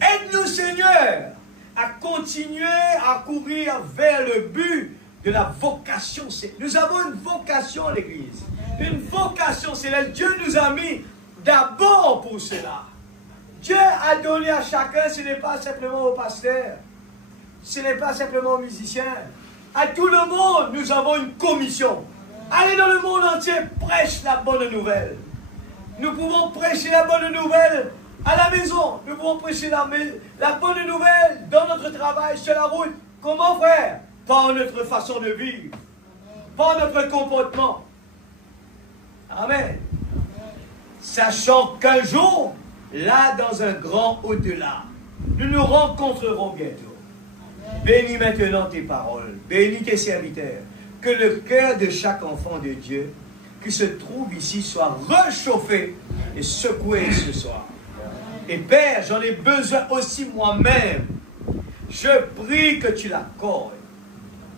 Aide-nous, Seigneur, à continuer à courir vers le but de la vocation. Nous avons une vocation à l'Église. Une vocation céleste. Dieu nous a mis d'abord pour cela. Dieu a donné à chacun, ce n'est pas simplement au pasteur, ce n'est pas simplement aux musiciens. À tout le monde, nous avons une commission. Allez dans le monde entier, prêche la bonne nouvelle. Nous pouvons prêcher la bonne nouvelle à la maison. Nous pouvons prêcher la bonne nouvelle dans notre travail, sur la route. Comment, frère? Par notre façon de vivre. Par notre comportement. Amen. Sachant qu'un jour, là, dans un grand au-delà, nous nous rencontrerons bientôt. Bénis maintenant tes paroles. Bénis tes serviteurs. Que le cœur de chaque enfant de Dieu qui se trouve ici soit réchauffé et secoué ce soir. Et Père, j'en ai besoin aussi moi-même. Je prie que tu l'accordes.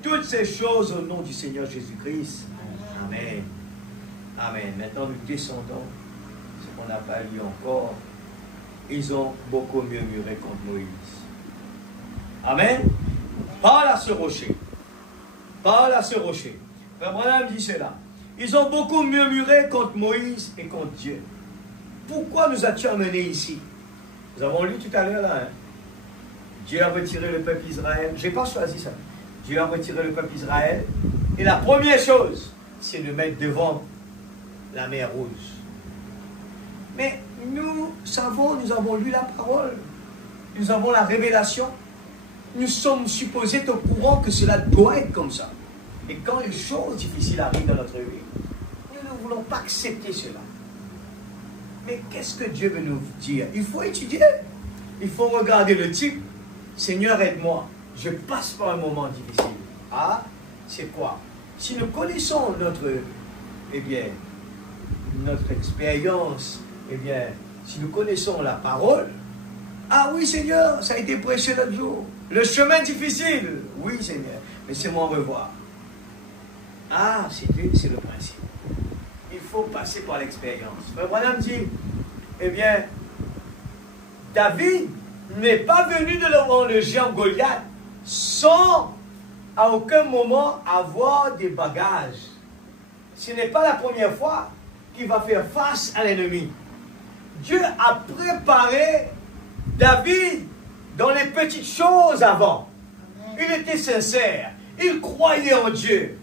Toutes ces choses au nom du Seigneur Jésus-Christ. Amen. Amen. Maintenant, nous descendons ce qu'on n'a pas lu encore. ils ont beaucoup murmuré contre Moïse. Amen. Parle à ce rocher. Parle à ce rocher. Frère Branham dit cela. Ils ont beaucoup murmuré contre Moïse et contre Dieu. Pourquoi nous as-tu amenés ici? Nous avons lu tout à l'heure là. Hein? Dieu a retiré le peuple Israël. Je n'ai pas choisi ça. Dieu a retiré le peuple Israël. Et la première chose, c'est de mettre devant la mer Rouge. Mais nous savons, nous avons lu la parole. Nous avons la révélation. Nous sommes supposés être au courant que cela doit être comme ça. Et quand les choses difficiles arrivent dans notre vie, nous ne voulons pas accepter cela. Mais qu'est-ce que Dieu veut nous dire? Il faut étudier. Il faut regarder le type. Seigneur, aide-moi. Je passe par un moment difficile. Ah, c'est quoi? Si nous connaissons notre expérience, si nous connaissons la parole, ah oui Seigneur, ça a été prêché l'autre jour. Le chemin difficile, oui Seigneur, laissez-moi revoir. Ah, c'est le principe. Il faut passer par l'expérience. Frère Branham dit, David n'est pas venu devant le géant Goliath sans à aucun moment avoir des bagages. Ce n'est pas la première fois qu'il va faire face à l'ennemi. Dieu a préparé David dans les petites choses avant. Il était sincère. Il croyait en Dieu.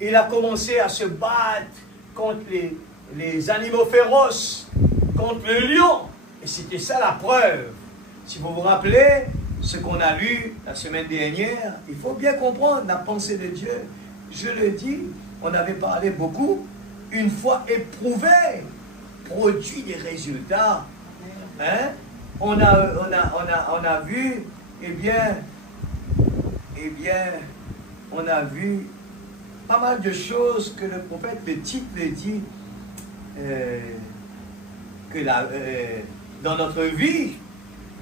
Il a commencé à se battre contre les animaux féroces, contre le lion. Et c'était ça la preuve. Si vous vous rappelez ce qu'on a lu la semaine dernière, il faut bien comprendre la pensée de Dieu. Je le dis, on avait parlé beaucoup. Une fois éprouvé, produit des résultats. Hein? On a vu, on a vu pas mal de choses que le prophète, le titre le dit, dans notre vie,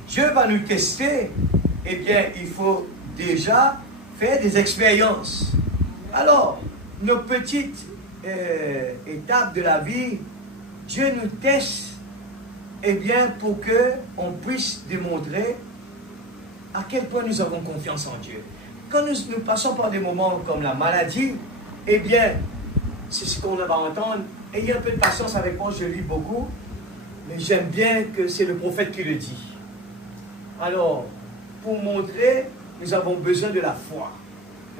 Dieu va nous tester. Il faut déjà faire des expériences. Alors, nos petites étapes de la vie, Dieu nous teste, pour qu'on puisse démontrer à quel point nous avons confiance en Dieu. Quand nous passons par des moments comme la maladie, c'est ce qu'on va entendre. Ayez un peu de patience avec moi, je lis beaucoup, mais j'aime bien que c'est le prophète qui le dit. Alors, pour montrer, nous avons besoin de la foi.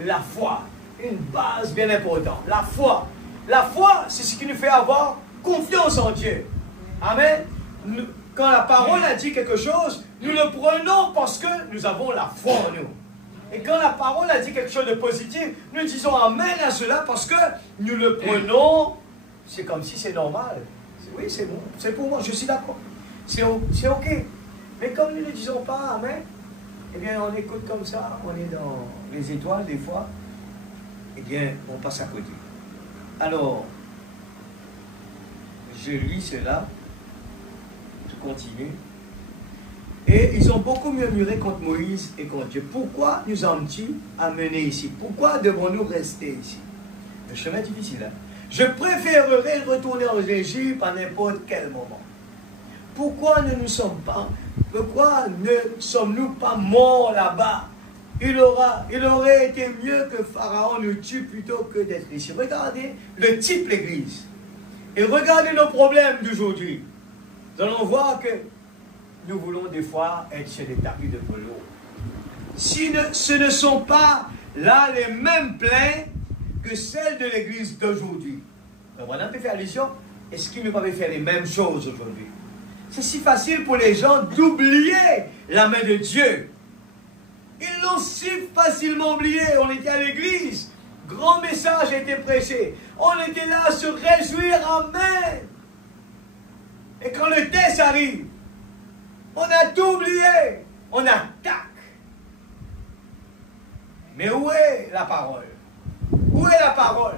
La foi, une base bien importante. La foi. La foi, c'est ce qui nous fait avoir confiance en Dieu. Amen. Quand la parole a dit quelque chose, nous le prenons parce que nous avons la foi en nous. Et quand la parole a dit quelque chose de positif, nous disons amen à cela parce que nous le prenons. C'est comme si c'est normal. Oui, c'est bon. C'est pour moi, je suis d'accord. C'est ok. Mais comme nous ne disons pas amen, on écoute comme ça, on est dans les étoiles des fois, on passe à côté. Alors, je lis cela, je continue. Et ils ont beaucoup murmuré contre Moïse et contre Dieu. Pourquoi nous sommes-tu amenés ici? Pourquoi devons-nous rester ici? Le chemin est difficile. Hein? Je préférerais retourner en Égypte à n'importe quel moment. Pourquoi ne sommes-nous pas morts là-bas? Il aurait été mieux que Pharaon nous tue plutôt que d'être ici. Regardez le type l'Église. Et regardez nos problèmes d'aujourd'hui. Nous allons voir que nous voulons des fois être sur des tapis de velours. Ce ne sont pas là les mêmes plaintes que celles de l'Église d'aujourd'hui. On a fait allusion. Est-ce qu'ils nous avaient fait les mêmes choses aujourd'hui? C'est si facile pour les gens d'oublier la main de Dieu. Ils l'ont si facilement oublié. On était à l'église. Grand message a été prêché. On était là à se réjouir. Amen. Et quand le test arrive, on a tout oublié. On attaque. Mais où est la parole? Où est la parole?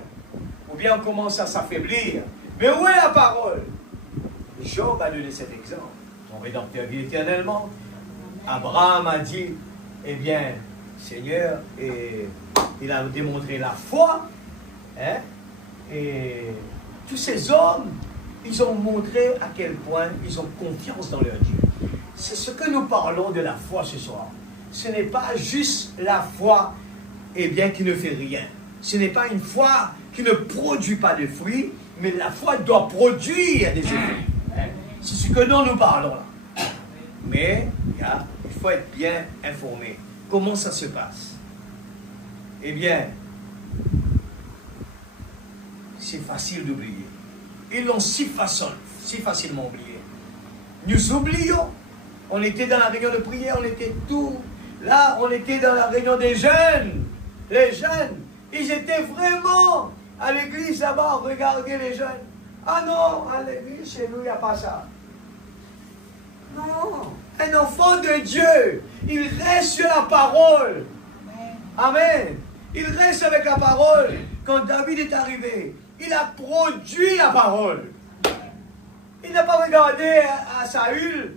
Ou bien on commence à s'affaiblir. Mais où est la parole? Job a donné cet exemple. Son Rédempteur vit éternellement. Abraham a dit, Seigneur, et il a démontré la foi. Hein? Et tous ces hommes, ils ont montré à quel point ils ont confiance dans leur Dieu. c'est ce que nous parlons de la foi ce soir. Ce n'est pas juste la foi, eh bien, qui ne fait rien. Ce n'est pas une foi qui ne produit pas de fruits, mais la foi doit produire des effets. C'est ce que nous parlons là. Mais il faut être bien informé. Comment ça se passe? Eh bien, c'est facile d'oublier. Ils l'ont si facilement oublié. Nous oublions. On était dans la réunion de prière, on était tout. Là, on était dans la réunion des jeunes. Les jeunes, ils étaient vraiment à l'église là-bas, regardez les jeunes. Ah non, à l'église, chez nous, il n'y a pas ça. Non, un enfant de Dieu, il reste sur la parole. Amen. Il reste avec la parole. Quand David est arrivé, il a produit la parole. Il n'a pas regardé à Saül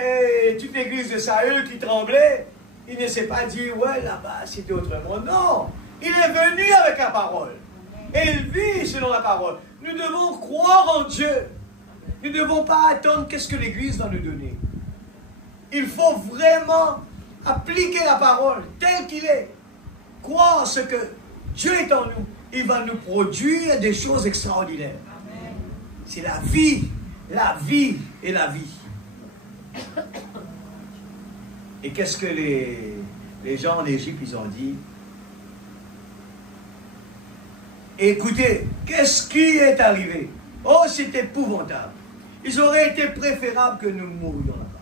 et toute l'église de Saül qui tremblait. Il ne s'est pas dit, ouais, là-bas, c'était autrement. Non, il est venu avec la parole. Et il vit selon la parole. Nous devons croire en Dieu. Nous ne devons pas attendre qu'est-ce que l'Église va nous donner. Il faut vraiment appliquer la parole telle qu'il est. Croire ce que Dieu est en nous. Il va nous produire des choses extraordinaires. C'est la vie et la vie. Et qu'est-ce que les gens en Égypte, ils ont dit? Écoutez, qu'est-ce qui est arrivé? Oh, c'est épouvantable. Ils auraient été préférables que nous mourions là-bas.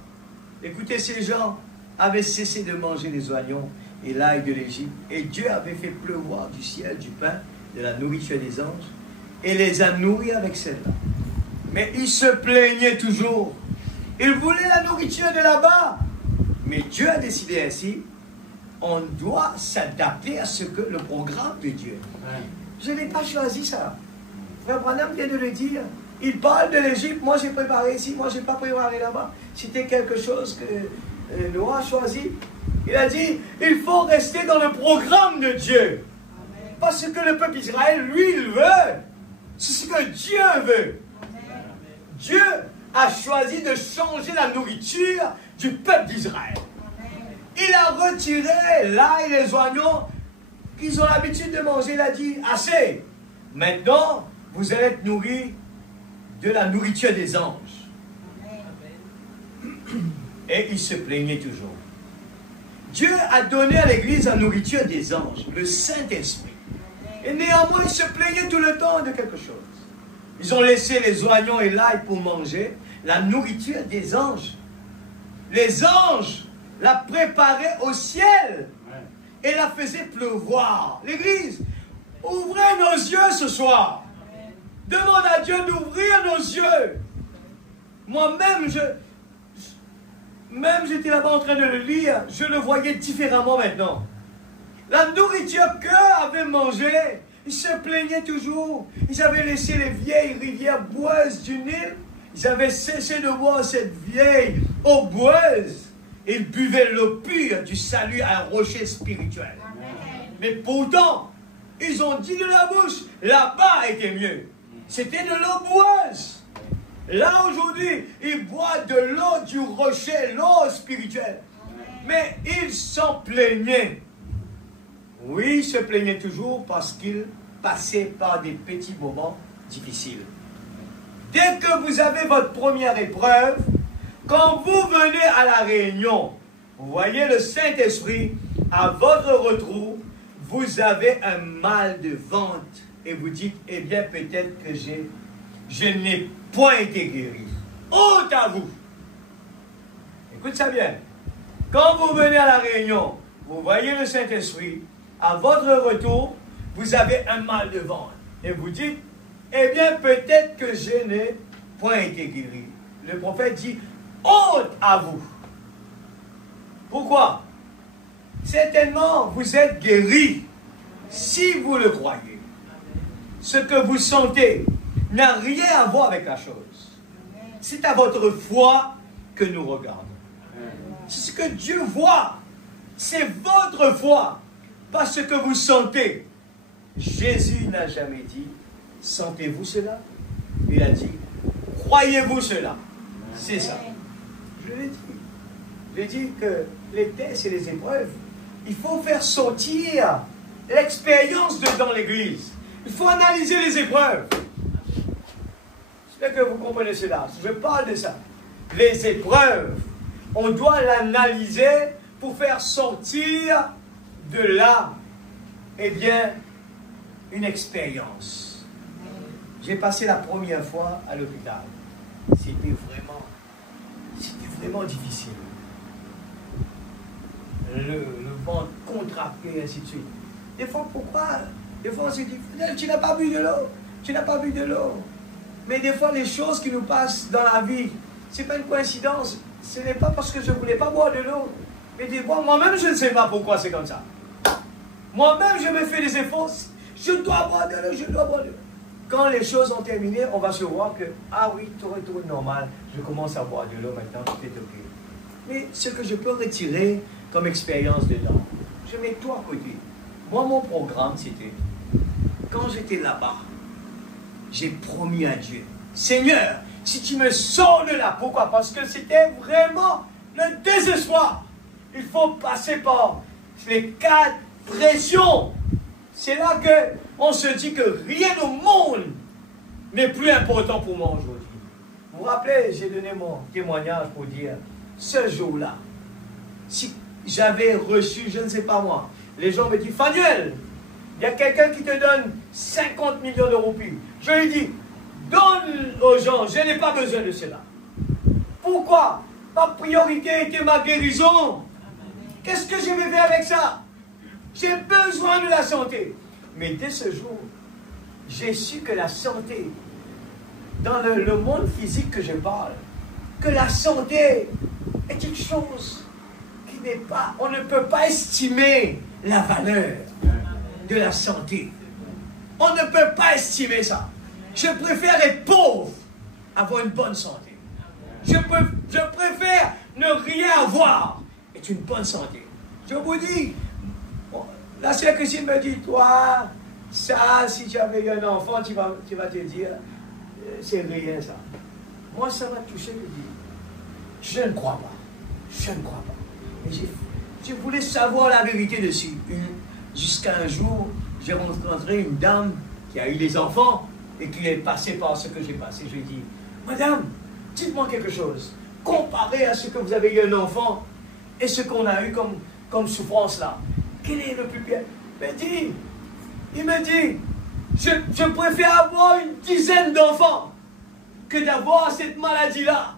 Écoutez, ces gens avaient cessé de manger les oignons et l'ail de l'Égypte. Et Dieu avait fait pleuvoir du ciel du pain, de la nourriture des anges, et les a nourris avec celle-là. Mais ils se plaignaient toujours. Ils voulaient la nourriture de là-bas. Mais Dieu a décidé ainsi. On doit s'adapter à ce que le programme de Dieu. Je n'ai pas choisi ça. Frère Branham vient de le dire. Il parle de l'Égypte. Moi, j'ai préparé ici. Moi, je n'ai pas préparé là-bas. C'était quelque chose que Noah a choisi. Il a dit, il faut rester dans le programme de Dieu. Amen. Parce que le peuple d'Israël, lui, il veut. C'est ce que Dieu veut. Amen. Dieu a choisi de changer la nourriture du peuple d'Israël. Il a retiré l'ail et les oignons qu'ils ont l'habitude de manger. Il a dit, assez. Maintenant, vous allez être nourris de la nourriture des anges. Amen. Et il se plaignait toujours. Dieu a donné à l'Église la nourriture des anges, le Saint-Esprit. Et néanmoins, ils se plaignaient tout le temps de quelque chose. Ils ont laissé les oignons et l'ail pour manger la nourriture des anges. Les anges la préparaient au ciel et la faisaient pleuvoir. L'Église, ouvrez nos yeux ce soir. Demande à Dieu d'ouvrir nos yeux. Moi-même, j'étais là-bas en train de le lire, je le voyais différemment maintenant. La nourriture qu'eux avaient mangée, ils se plaignaient toujours. Ils avaient laissé les vieilles rivières boueuses du Nil. Ils avaient cessé de boire cette vieille eau boueuse. Ils buvaient l'eau pure du salut à un rocher spirituel. Amen. Mais pourtant, ils ont dit de la bouche, là-bas était mieux. C'était de l'eau boueuse. Là, aujourd'hui, ils boivent de l'eau du rocher, l'eau spirituelle. Mais ils s'en plaignaient. Oui, ils se plaignaient toujours parce qu'ils passaient par des petits moments difficiles. Dès que vous avez votre première épreuve, quand vous venez à la réunion, vous voyez le Saint-Esprit, à votre retour, vous avez un mal de ventre et vous dites, eh bien, peut-être que je n'ai point été guéri. Honte à vous! Écoute ça bien. Quand vous venez à la réunion, vous voyez le Saint-Esprit, à votre retour, vous avez un mal de ventre. Et vous dites, eh bien, peut-être que je n'ai point été guéri. Le prophète dit, honte à vous. Pourquoi? Certainement, vous êtes guéri si vous le croyez. Ce que vous sentez n'a rien à voir avec la chose. C'est à votre foi que nous regardons. C'est ce que Dieu voit. C'est votre foi. Pas ce que vous sentez. Jésus n'a jamais dit, sentez-vous cela? Il a dit, croyez-vous cela? C'est ça. Je l'ai dit. Je dis que les tests et les épreuves, il faut faire sortir l'expérience dans l'église. Il faut analyser les épreuves. J'espère que vous comprenez cela. Je parle de ça. Les épreuves, on doit l'analyser pour faire sortir de là, eh bien, une expérience. J'ai passé la première fois à l'hôpital. C'était vraiment difficile. Le ventre contracté, et ainsi de suite. Des fois, pourquoi? Des fois, on se dit, tu n'as pas bu de l'eau. Tu n'as pas bu de l'eau. Mais des fois, les choses qui nous passent dans la vie, ce n'est pas une coïncidence. Ce n'est pas parce que je ne voulais pas boire de l'eau. Mais des fois, moi-même, je ne sais pas pourquoi c'est comme ça. Moi-même, je me fais des efforts. Je dois boire de l'eau, je dois boire de l'eau. Quand les choses ont terminé, on va se voir que, ah oui, tout retourne normal. Je commence à boire de l'eau maintenant, tout est OK. Mais ce que je peux retirer comme expérience dedans, je mets tout à côté. Moi, mon programme, c'était, quand j'étais là-bas, j'ai promis à Dieu, Seigneur, si tu me sors de là, pourquoi? Parce que c'était vraiment le désespoir. Il faut passer par les 4 pressions. C'est là qu'on se dit que rien au monde n'est plus important pour moi aujourd'hui. Vous vous rappelez, j'ai donné mon témoignage pour dire, ce jour-là, si j'avais reçu, je ne sais pas moi, les gens me disent, Fanuel, il y a quelqu'un qui te donne 50 millions de roupies. Je lui dis, donne aux gens, je n'ai pas besoin de cela. Pourquoi? Ma priorité était ma guérison. Qu'est-ce que je vais faire avec ça? J'ai besoin de la santé. Mais dès ce jour, j'ai su que la santé, dans le monde physique que je parle, que la santé est quelque chose qui n'est pas, on ne peut pas estimer la valeur de la santé. On ne peut pas estimer ça. Je préfère être pauvre, avoir une bonne santé. Je préfère ne rien avoir et une bonne santé. Je vous dis, la sœur Christine me dit, toi, ça, si tu avais eu un enfant, tu vas te dire, c'est rien ça. Moi, ça m'a touché, je ne crois pas. Je ne crois pas. Et je voulais savoir la vérité dessus. Jusqu'à un jour, j'ai rencontré une dame qui a eu des enfants et qui est passée par ce que j'ai passé. Je lui ai dit, Madame, dites-moi quelque chose. Comparé à ce que vous avez eu un enfant et ce qu'on a eu comme souffrance là, quel est le plus bien? Il me dit, je préfère avoir une dizaine d'enfants que d'avoir cette maladie-là.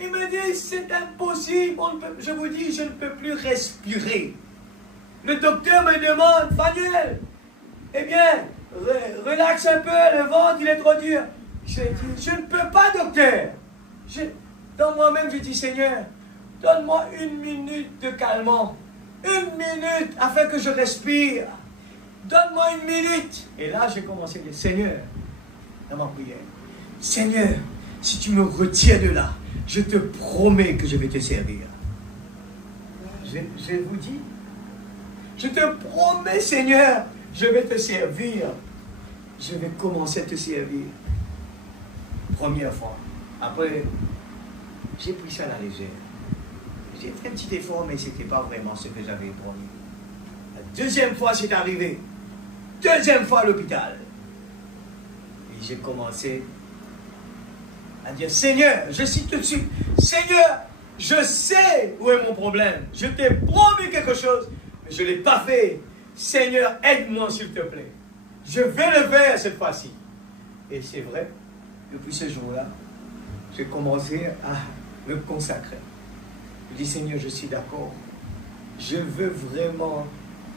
Il me dit, c'est impossible. Je vous dis, je ne peux plus respirer. Le docteur me demande, Fanuel, eh bien, relaxe un peu, le ventre, il est trop dur. Je dis, je ne peux pas, docteur. Dans moi-même, je dis, Seigneur, donne-moi 1 minute de calmant. 1 minute afin que je respire. Donne-moi 1 minute. Et là, j'ai commencé à dire, Seigneur, dans ma prière, Seigneur, si tu me retires de là, je te promets que je vais te servir. Je vous dis, je te promets, Seigneur, je vais te servir. Je vais commencer à te servir. Première fois. Après, j'ai pris ça à la légère. J'ai fait un petit effort, mais ce n'était pas vraiment ce que j'avais promis. La deuxième fois, c'est arrivé. Deuxième fois à l'hôpital. Et j'ai commencé à dire, Seigneur, je cite tout de suite, Seigneur, je sais où est mon problème. Je t'ai promis quelque chose, mais je ne l'ai pas fait. Seigneur, aide-moi s'il te plaît. Je vais le faire cette fois-ci. Et c'est vrai, depuis ce jour-là, j'ai commencé à me consacrer. Je dis, Seigneur, je suis d'accord. Je veux vraiment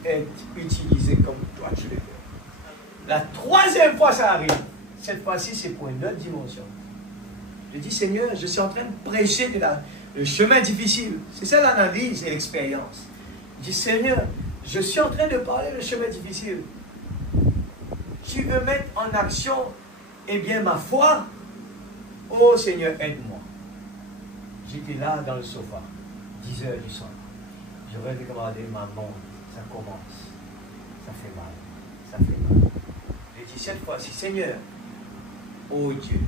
être utilisé comme toi tu le veux. La troisième fois, ça arrive. Cette fois-ci, c'est pour une autre dimension. Je dis, Seigneur, je suis en train de prêcher le chemin difficile. C'est ça l'analyse et l'expérience. Je dis, Seigneur, je suis en train de parler le chemin difficile. Tu veux mettre en action, eh bien, ma foi. Oh Seigneur, aide-moi. J'étais là dans le sofa, 10 heures du soir. Je regardais ma montre, ça commence. Ça fait mal, ça fait mal. J'ai dit cette fois-ci, Seigneur, oh Dieu,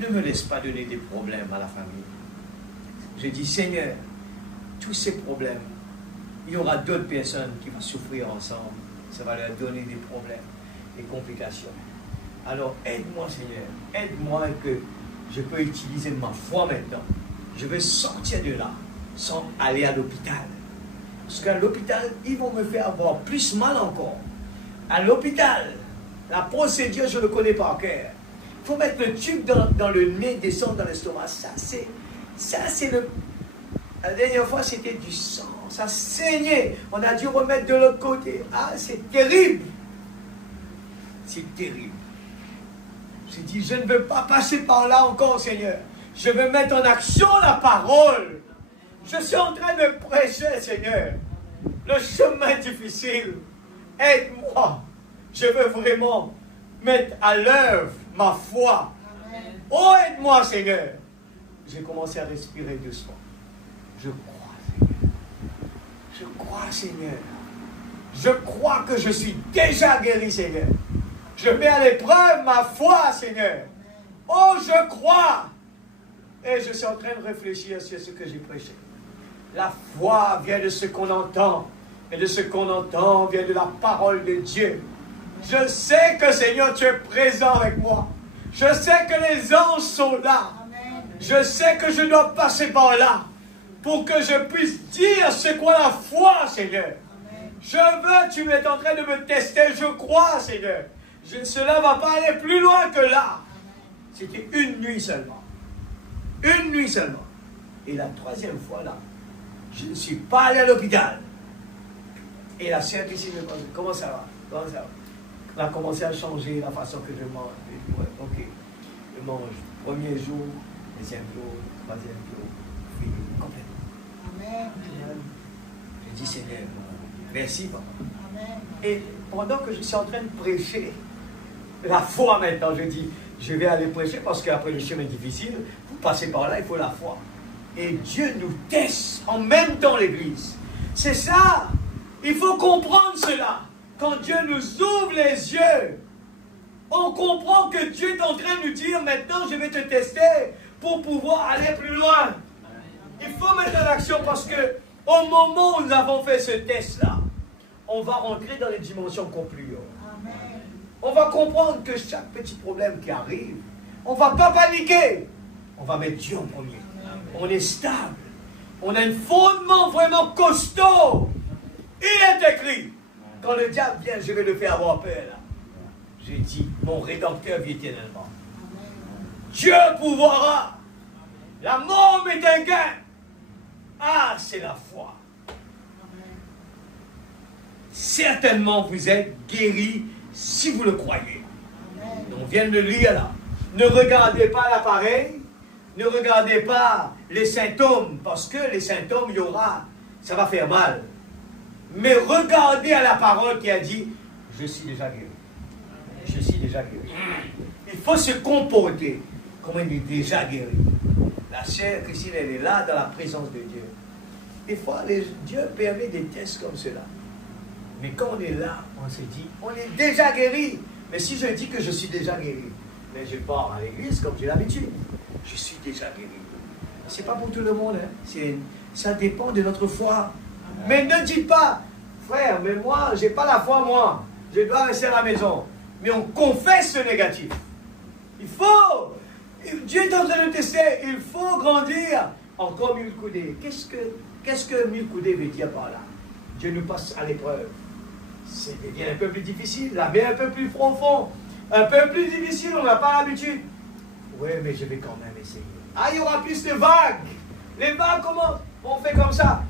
ne me laisse pas donner des problèmes à la famille. J'ai dit, Seigneur, tous ces problèmes, il y aura d'autres personnes qui vont souffrir ensemble. Ça va leur donner des problèmes, des complications. Alors, aide-moi, Seigneur. Aide-moi que je peux utiliser ma foi maintenant. Je vais sortir de là sans aller à l'hôpital. Parce qu'à l'hôpital, ils vont me faire avoir plus mal encore. À l'hôpital, la procédure, je le connais par cœur. Il faut mettre le tube dans le nez, descendre dans l'estomac. Ça, c'est le... La dernière fois, c'était du sang. Ça saignait. On a dû remettre de l'autre côté. Ah, c'est terrible. C'est terrible. J'ai dit, je ne veux pas passer par là encore, Seigneur. Je veux mettre en action la parole. Je suis en train de prêcher, Seigneur. Le chemin difficile. Aide-moi. Je veux vraiment mettre à l'œuvre ma foi. Oh, aide-moi, Seigneur. J'ai commencé à respirer doucement. Je crois, Seigneur. Je crois, Seigneur. Je crois que je suis déjà guéri, Seigneur. Je mets à l'épreuve ma foi, Seigneur. Oh, je crois. Et je suis en train de réfléchir sur ce que j'ai prêché. La foi vient de ce qu'on entend. Et de ce qu'on entend vient de la parole de Dieu. Je sais que, Seigneur, tu es présent avec moi. Je sais que les anges sont là. Je sais que je dois passer par là pour que je puisse dire c'est quoi la foi, Seigneur. Je veux, tu es en train de me tester, je crois, Seigneur. Cela ne va pas aller plus loin que là. C'était une nuit seulement. Une nuit seulement. Et la troisième fois, là, je ne suis pas allé à l'hôpital. Et la sœur ici me demande, comment ça va? Comment ça va? On a commencé à changer la façon que je mange. Je dis, ouais, ok. Je mange premier jour, deuxième jour, troisième jour, fini complètement. Amen. Je dis, Seigneur, merci, papa. Amen. Et pendant que je suis en train de prêcher, la foi maintenant, je dis, je vais aller prêcher parce qu'après le chemin difficile, pour passer par là, il faut la foi. Et Dieu nous teste en même temps l'église. C'est ça. Il faut comprendre cela. Quand Dieu nous ouvre les yeux, on comprend que Dieu est en train de nous dire, maintenant je vais te tester pour pouvoir aller plus loin. Il faut mettre en action parce que au moment où nous avons fait ce test-là, on va rentrer dans les dimensions encore plus hautes. On va comprendre que chaque petit problème qui arrive, on ne va pas paniquer. On va mettre Dieu en premier. On est stable. On a un fondement vraiment costaud. Il est écrit. Quand le diable vient, je vais le faire avoir peur. J'ai dit, mon Rédempteur vit éternellement. Dieu pourvoira. La mort est un gain. Ah, c'est la foi. Certainement, vous êtes guéris si vous le croyez. On vient de le lire là. Ne regardez pas l'appareil. Ne regardez pas les symptômes. Parce que les symptômes, il y aura. Ça va faire mal. Mais regardez à la parole qui a dit, je suis déjà guéri. Je suis déjà guéri. Il faut se comporter comme il est déjà guéri. La sœur Christine, elle est là dans la présence de Dieu. Des fois, Dieu permet des tests comme cela. Mais quand on est là, on se dit, on est déjà guéri. Mais si je dis que je suis déjà guéri, mais je pars à l'église comme j'ai l'habitude, je suis déjà guéri. Ce n'est pas pour tout le monde. Hein. Ça dépend de notre foi. Mais ne dites pas, frère, mais moi, je n'ai pas la foi, moi. Je dois rester à la maison. Mais on confesse ce négatif. Il faut. Dieu est en train de tester. Il faut grandir. Encore 1000 coudées. Qu'est-ce que 1000 coudées veut dire par là? Dieu nous passe à l'épreuve. C'est devient un peu plus difficile. La mer un peu plus profond. Un peu plus difficile. On n'a pas l'habitude. Oui, mais je vais quand même essayer. Ah, il y aura plus de vagues. Les vagues, comment on fait comme ça?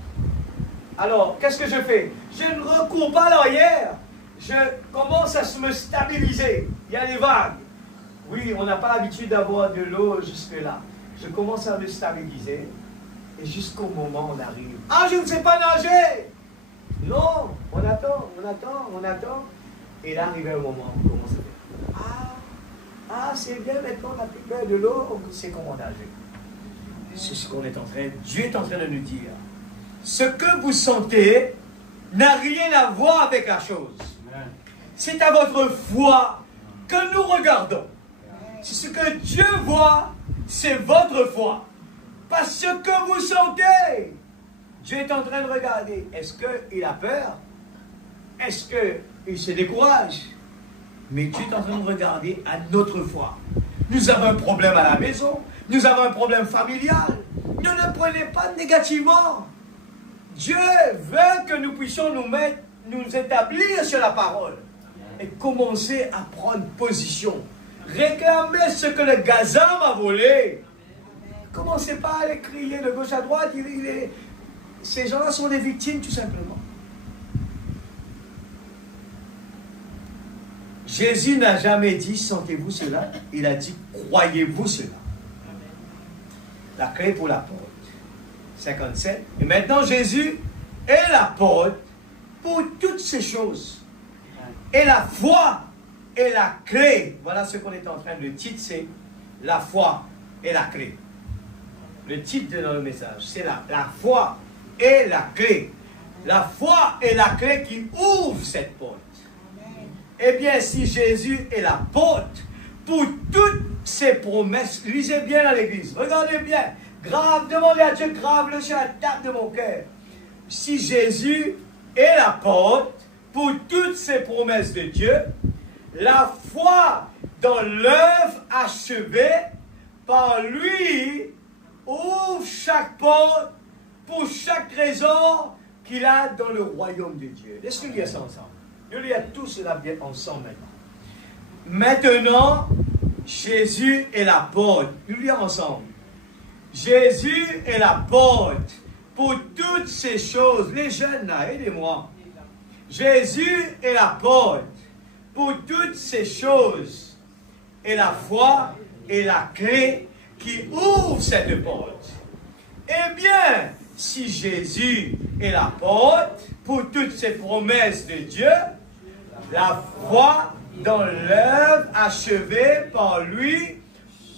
Alors, qu'est-ce que je fais? Je ne recours pas à l'arrière. Je commence à me stabiliser. Il y a des vagues. Oui, on n'a pas l'habitude d'avoir de l'eau jusque-là. Je commence à me stabiliser. Et jusqu'au moment où on arrive. Ah, je ne sais pas nager! Non, on attend. Et là, arrive un moment où on commence à dire, c'est bien, maintenant on n'a plus peur de l'eau, on sait comment nager. C'est ce qu'on est en train, Dieu est en train de nous dire. Ce que vous sentez n'a rien à voir avec la chose. C'est à votre foi que nous regardons. C'est ce que Dieu voit, c'est votre foi. Pas ce que vous sentez. Dieu est en train de regarder. Est-ce qu'il a peur? Est-ce qu'il se décourage? Mais Dieu est en train de regarder à notre foi. Nous avons un problème à la maison. Nous avons un problème familial. Ne le prenez pas négativement. Dieu veut que nous puissions nous établir sur la parole. Et commencer à prendre position. Réclamer ce que le gazan m'a volé. Commencez pas à aller crier de gauche à droite. Ces gens-là sont des victimes tout simplement. Jésus n'a jamais dit sentez-vous cela. Il a dit croyez-vous cela. La clé pour la porte. 57. Et maintenant Jésus est la porte pour toutes ces choses. Et la foi est la clé. Voilà ce qu'on est en train de titre, c'est la foi est la clé. Le titre de notre message, c'est la foi est la clé. La foi est la clé qui ouvre cette porte. Eh bien, si Jésus est la porte pour toutes ces promesses, lisez bien dans l'église, regardez bien, demandez à Dieu, grave-le sur la table de mon cœur. Si Jésus est la porte pour toutes ces promesses de Dieu, la foi dans l'œuvre achevée par lui ouvre chaque porte pour chaque trésor qu'il a dans le royaume de Dieu. Laisse-nous lire ça ensemble. Nous lisons tout cela bien ensemble maintenant. Maintenant, Jésus est la porte. Nous lisons ensemble. Jésus est la porte pour toutes ces choses. Les jeunes là, aidez-moi. Jésus est la porte pour toutes ces choses. Et la foi est la clé qui ouvre cette porte. Eh bien, si Jésus est la porte pour toutes ces promesses de Dieu, la foi dans l'œuvre achevée par lui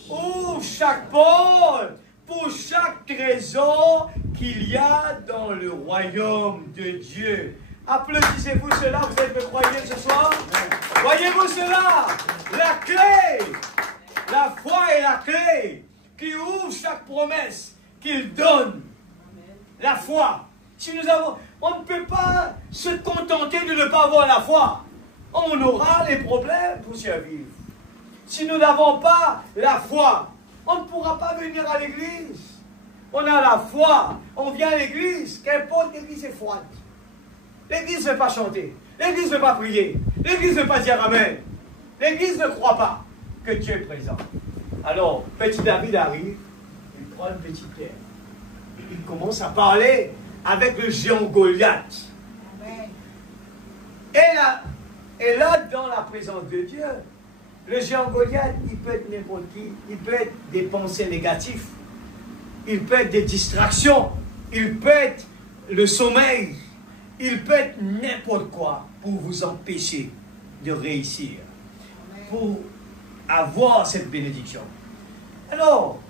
ouvre chaque porte pour chaque trésor qu'il y a dans le royaume de Dieu. Applaudissez-vous cela, vous êtes me croyez ce soir? Voyez-vous cela? La clé, la foi est la clé qui ouvre chaque promesse qu'il donne. La foi. Si nous avons, on ne peut pas se contenter de ne pas avoir la foi. On aura les problèmes pour survivre. Si nous n'avons pas la foi, on ne pourra pas venir à l'église. On a la foi, on vient à l'église, qu'importe l'église est froide. L'église ne veut pas chanter, l'église ne veut pas prier, l'église ne veut pas dire amen. L'église ne croit pas que Dieu est présent. Alors, petit David arrive, il prend une petite pierre. Il commence à parler avec le géant Goliath. Amen. Et là, dans la présence de Dieu, le géant Goliath, il peut être n'importe qui, il peut être des pensées négatives, il peut être des distractions, il peut être le sommeil, il peut être n'importe quoi pour vous empêcher de réussir, pour avoir cette bénédiction. Alors,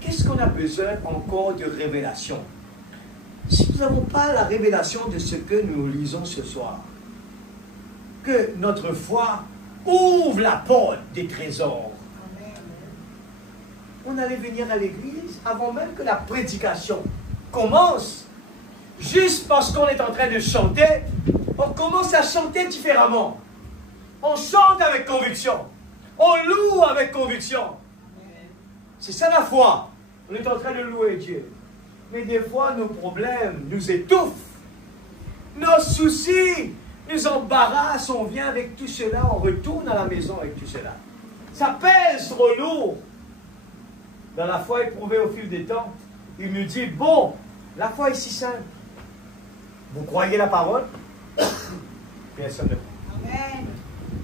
qu'est-ce qu'on a besoin encore de révélation? Si nous n'avons pas la révélation de ce que nous lisons ce soir, que notre foi ouvre la porte des trésors. On allait venir à l'église avant même que la prédication commence. Juste parce qu'on est en train de chanter, on commence à chanter différemment. On chante avec conviction. On loue avec conviction. C'est ça la foi. On est en train de louer Dieu. Mais des fois, nos problèmes nous étouffent. Nos soucis nous embarrassent. On vient avec tout cela, on retourne à la maison avec tout cela. Ça pèse trop lourd. Dans la foi éprouvée au fil des temps, il me dit, bon, la foi est si simple. Vous croyez la parole? Personne ne croit. Amen.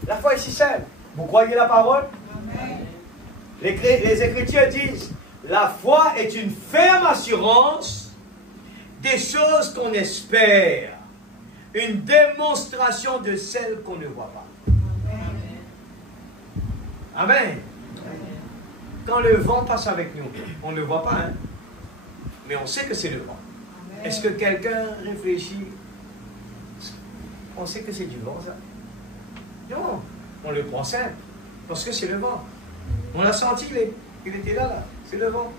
La foi est si simple. Vous croyez la parole? Amen. Les Écritures disent, la foi est une ferme assurance des choses qu'on espère, une démonstration de celles qu'on ne voit pas. Amen. Amen. Quand le vent passe avec nous, on ne le voit pas, hein? Mais on sait que c'est le vent. Est-ce que quelqu'un réfléchit? On sait que c'est du vent, ça? Non, on le prend simple, parce que c'est le vent. On l'a senti, il était là, c'est le vent.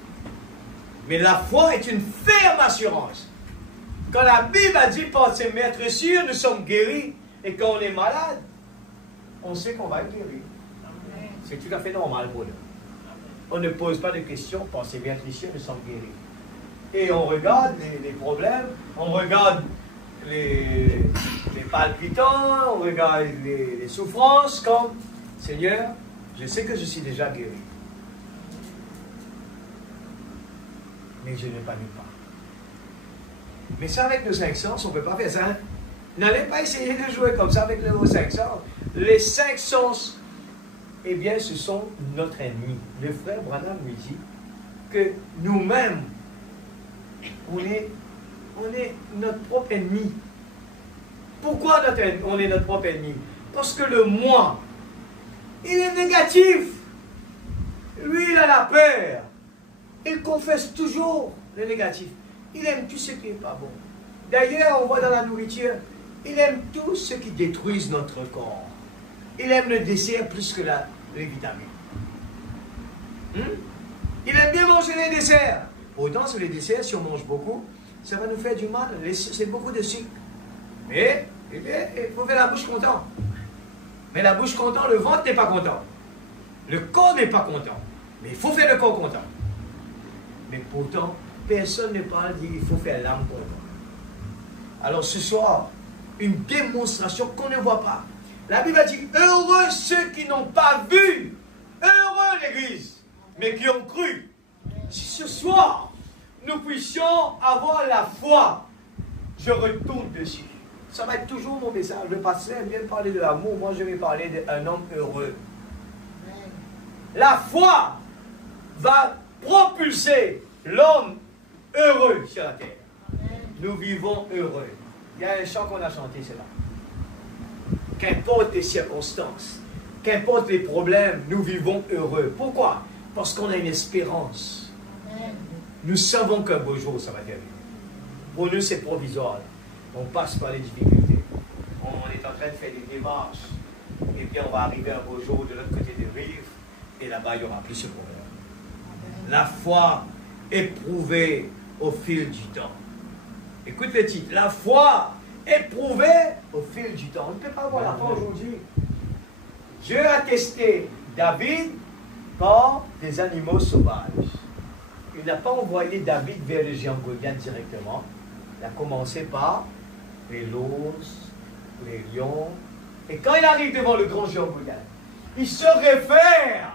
Mais la foi est une ferme assurance. Quand la Bible a dit, pensez m'être sûr, nous sommes guéris, et quand on est malade, on sait qu'on va être guéri. C'est tout à fait normal pour nous. On ne pose pas de questions, pensez m'être sûr, nous sommes guéris. Et on regarde les problèmes, on regarde les palpitants, on regarde les souffrances comme, Seigneur, je sais que je suis déjà guéri. Mais je ne panique pas. Mais ça, avec nos 5 sens, on ne peut pas faire ça. Hein? N'allez pas essayer de jouer comme ça avec nos 5 sens. Les 5 sens, eh bien, ce sont notre ennemi. Le frère Branham lui dit que nous-mêmes, on est notre propre ennemi. Pourquoi on est notre propre ennemi? Parce que le moi, il est négatif. Lui, il a la peur. Il confesse toujours le négatif. Il aime tout ce qui n'est pas bon. D'ailleurs, on voit dans la nourriture, il aime tout ce qui détruise notre corps. Il aime le dessert plus que les vitamines. Il aime bien manger les desserts. Pourtant, sur les desserts, si on mange beaucoup, ça va nous faire du mal. C'est beaucoup de sucre. Mais, eh bien, il faut faire la bouche contente. Mais la bouche contente, le ventre n'est pas content. Le corps n'est pas content. Mais il faut faire le corps content. Mais pourtant, personne ne parle dit il faut faire l'âme contente. Alors ce soir, une démonstration qu'on ne voit pas. La Bible a dit, heureux ceux qui n'ont pas vu, heureux l'Église, mais qui ont cru. Si ce soir, nous puissions avoir la foi, je retourne dessus. Ça va être toujours mon message. Le pasteur vient de parler de l'amour, moi je vais parler d'un homme heureux. La foi va propulser l'homme heureux sur la terre. Nous vivons heureux. Il y a un chant qu'on a chanté, c'est là. Qu'importe les circonstances, qu'importe les problèmes, nous vivons heureux. Pourquoi? Parce qu'on a une espérance. Nous savons qu'un beau jour, ça va arriver. Pour nous, c'est provisoire. On passe par les difficultés. On est en train de faire des démarches. Et puis, on va arriver un beau jour de l'autre côté des rives. Et là-bas, il n'y aura plus ce problème. La foi éprouvée au fil du temps. Écoute le titre. La foi éprouvée au fil du temps. On ne peut pas avoir la foi aujourd'hui. Dieu a testé David par des animaux sauvages. Il n'a pas envoyé David vers le géant Goliath directement. Il a commencé par les l'ours, les lions. Et quand il arrive devant le grand géant Goliath, il se réfère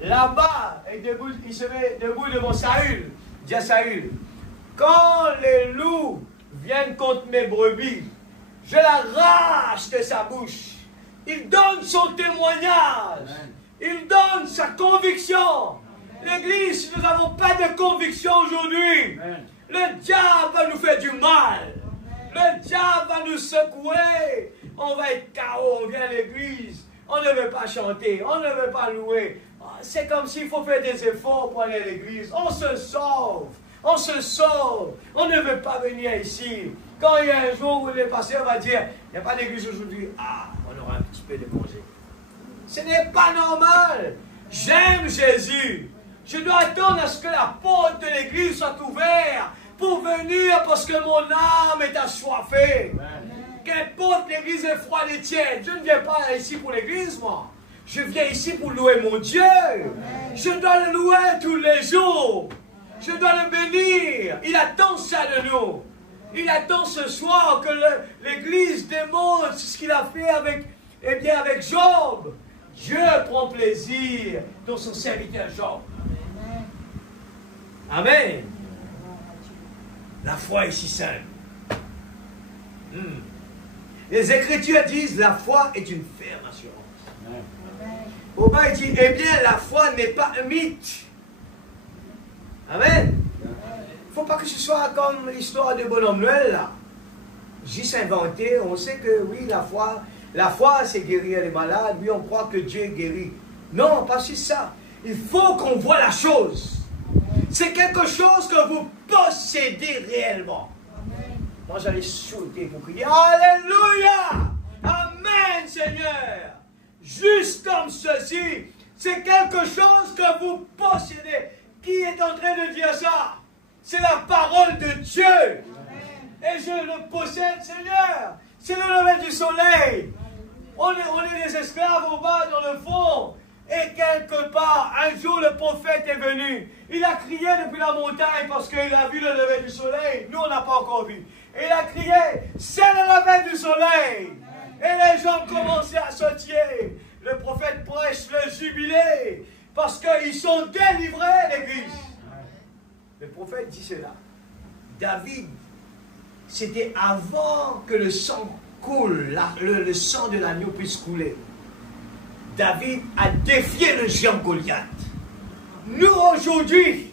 là-bas, et il se met debout devant Saül. Il dit à Saül, quand les loups viennent contre mes brebis, je l'arrache de sa bouche. Il donne son témoignage. Il donne sa conviction. L'Église, si nous n'avons pas de conviction aujourd'hui, le diable va nous faire du mal. Le diable va nous secouer. On va être KO, on vient à l'église. On ne veut pas chanter, on ne veut pas louer. C'est comme s'il faut faire des efforts pour aller à l'église. On se sauve. On se sauve. On ne veut pas venir ici. Quand il y a un jour où le pasteur va dire, il n'y a pas d'église aujourd'hui, on aura un petit peu de congé. Ce n'est pas normal. J'aime Jésus. Je dois attendre à ce que la porte de l'église soit ouverte pour venir parce que mon âme est assoiffée. Qu'importe l'église est froide et tiède. Je ne viens pas ici pour l'église, moi. Je viens ici pour louer mon Dieu. Je dois le louer tous les jours. Je dois le bénir. Il attend ça de nous. Il attend ce soir que l'église démontre ce qu'il a fait avec Job. Dieu prend plaisir dans son serviteur Job. Amen. La foi est si simple. Les Écritures disent la foi est une ferme assurance. Aubin il dit, eh bien, la foi n'est pas un mythe. Amen. Il ne faut pas que ce soit comme l'histoire de Bonhomme Noël, là. Juste inventé, on sait que oui, la foi c'est guérir les malades, oui, on croit que Dieu guérit. Non, pas juste ça. Il faut qu'on voit la chose. C'est quelque chose que vous possédez réellement. Moi, j'allais sauter pour crier Alléluia! Amen, Seigneur! Juste comme ceci, c'est quelque chose que vous possédez. Qui est en train de dire ça? C'est la parole de Dieu. et je le possède, Seigneur. C'est le lever du soleil. On est des esclaves au bas, dans le fond. Et quelque part, un jour, le prophète est venu. Il a crié depuis la montagne parce qu'il a vu le lever du soleil. Nous, on n'a pas encore vu. Et il a crié, c'est le lever du soleil. Et les gens commençaient à sautiller. Le prophète prêche le jubilé parce qu'ils sont délivrés, l'Église. Le prophète dit cela. David, c'était avant que le sang coule, le sang de l'agneau puisse couler. David a défié le géant Goliath. Nous, aujourd'hui,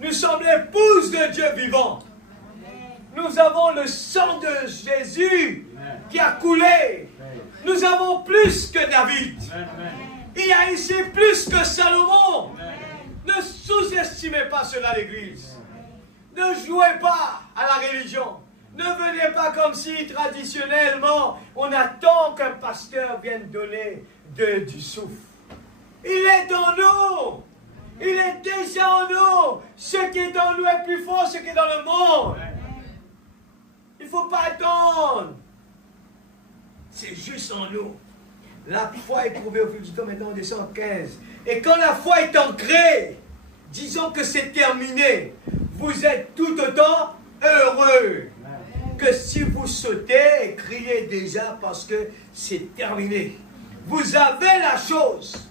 nous sommes l'épouses de Dieu vivant. Nous avons le sang de Jésus qui a coulé. Nous avons plus que David. Il y a ici plus que Salomon. Ne sous-estimez pas cela, l'Église. Ne jouez pas à la religion. Ne venez pas comme si, traditionnellement, on attend qu'un pasteur vienne donner du souffle. Il est dans nous. Il est déjà en nous. Ce qui est dans nous est plus fort que ce qui est dans le monde. Il ne faut pas attendre. C'est juste en nous. La foi est trouvée au fil du temps. Maintenant, on descend en 15. Et quand la foi est ancrée, disons que c'est terminé. Vous êtes tout autant heureux que si vous sautez et criez déjà parce que c'est terminé. Vous avez la chose.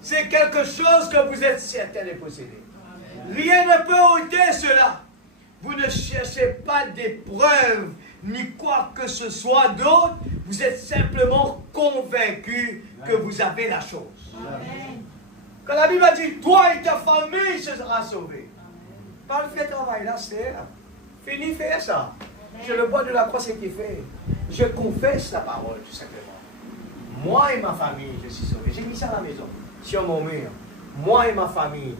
C'est quelque chose que vous êtes certain de posséder. Rien ne peut ôter cela. Vous ne cherchez pas des preuves ni quoi que ce soit d'autre. Vous êtes simplement convaincu que vous avez la chose. Amen. Quand la Bible a dit, toi et ta famille sera sauvée. Par le fait de travail là, c'est fini faire ça. Je le bois de la croix, c'est qui fait. Je confesse la parole, tout simplement. Moi et ma famille, je suis sauvé. J'ai mis ça à la maison, sur mon mur. Moi et ma famille,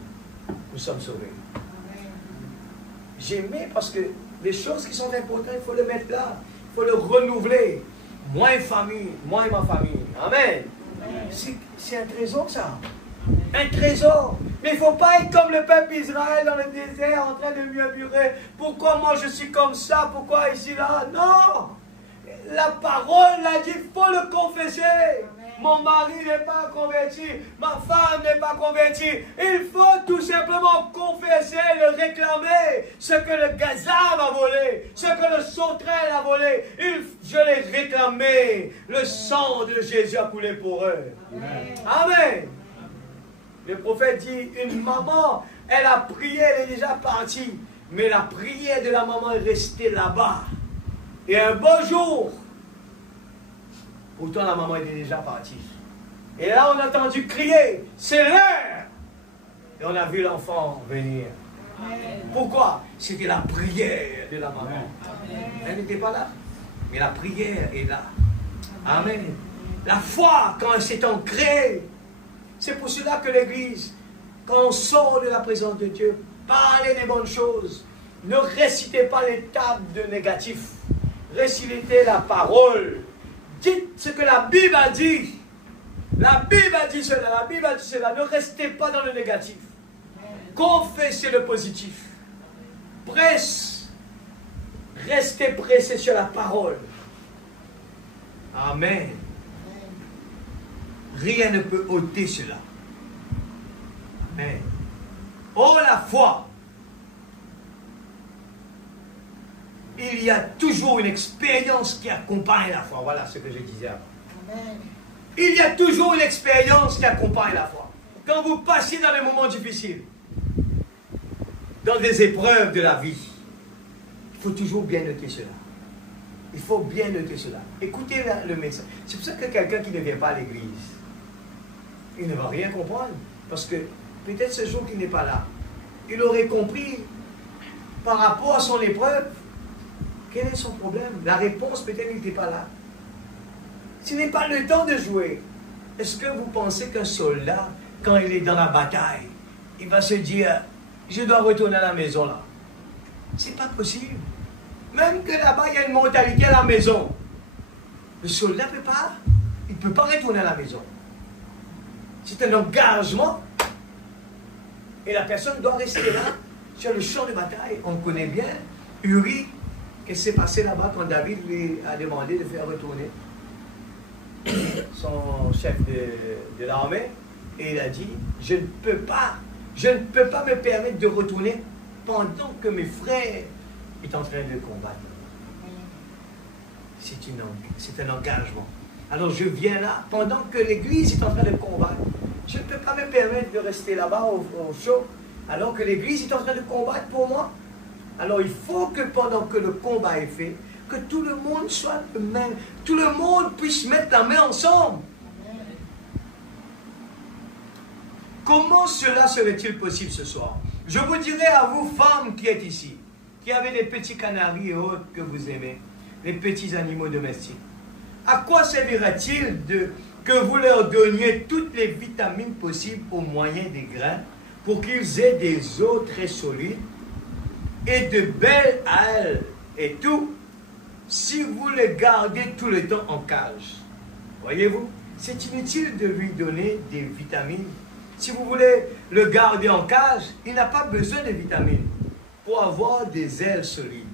nous sommes sauvés. J'ai mis parce que les choses qui sont importantes, il faut le mettre là. Il faut le renouveler. Moi et famille, moi et ma famille. Amen. C'est un trésor, ça. Un trésor. Mais il ne faut pas être comme le peuple Israël dans le désert en train de murmurer. Pourquoi moi je suis comme ça? Pourquoi ici, là? Non! La parole l'a dit, il faut le confesser. Amen. Mon mari n'est pas converti, ma femme n'est pas convertie. Il faut tout simplement confesser, le réclamer. Ce que le gazam a volé, ce que le sauterelle a volé, je l'ai réclamé. Le sang de Jésus a coulé pour eux. Amen. Amen. Le prophète dit, une maman, elle a prié, elle est déjà partie. Mais la prière de la maman est restée là-bas. Et un beau jour, pourtant la maman était déjà partie. Et là, on a entendu crier, c'est l'heure. Et on a vu l'enfant venir. Amen. Pourquoi? C'était la prière de la maman. Amen. Elle n'était pas là, mais la prière est là. Amen. La foi, quand elle s'est ancrée, c'est pour cela que l'Église, quand on sort de la présence de Dieu, parlez des bonnes choses. Ne récitez pas les tables de négatifs. Récitez la parole. Dites ce que la Bible a dit. La Bible a dit cela, la Bible a dit cela. Ne restez pas dans le négatif. Confessez le positif. Presse. Restez pressés sur la parole. Amen. Rien ne peut ôter cela. Amen. Oh, la foi. Il y a toujours une expérience qui accompagne la foi. Voilà ce que je disais avant. Amen. Il y a toujours une expérience qui accompagne la foi. Quand vous passez dans des moments difficiles, dans des épreuves de la vie, il faut toujours bien noter cela. Il faut bien noter cela. Écoutez le message. C'est pour ça que quelqu'un qui ne vient pas à l'église, il ne va rien comprendre. Parce que peut-être ce jour qu'il n'est pas là, il aurait compris par rapport à son épreuve, quel est son problème? La réponse, peut-être, n'était pas là. Ce n'est pas le temps de jouer. Est-ce que vous pensez qu'un soldat, quand il est dans la bataille, il va se dire, je dois retourner à la maison là? C'est pas possible. Même que là-bas, il y a une mentalité à la maison. Le soldat ne peut pas. Il ne peut pas retourner à la maison. C'est un engagement. Et la personne doit rester là, sur le champ de bataille. On connaît bien Uri Qu'est-ce qui s'est passé là-bas quand David lui a demandé de faire retourner son chef de l'armée? Et il a dit, je ne peux pas me permettre de retourner pendant que mes frères sont en train de combattre. C'est un engagement. Alors je viens là, pendant que l'Église est en train de combattre. Je ne peux pas me permettre de rester là-bas au chaud, alors que l'Église est en train de combattre pour moi. Alors il faut que pendant que le combat est fait, que tout le monde soit le même, tout le monde puisse mettre la main ensemble. Comment cela serait-il possible ce soir? Je vous dirai à vous, femmes qui êtes ici, qui avez des petits canaris et autres que vous aimez, les petits animaux domestiques. À quoi servira-t-il que vous leur donniez toutes les vitamines possibles au moyen des grains pour qu'ils aient des os très solides et de belles ailes et tout, si vous les gardez tout le temps en cage? Voyez-vous, c'est inutile de lui donner des vitamines. Si vous voulez le garder en cage, il n'a pas besoin de vitamines pour avoir des ailes solides,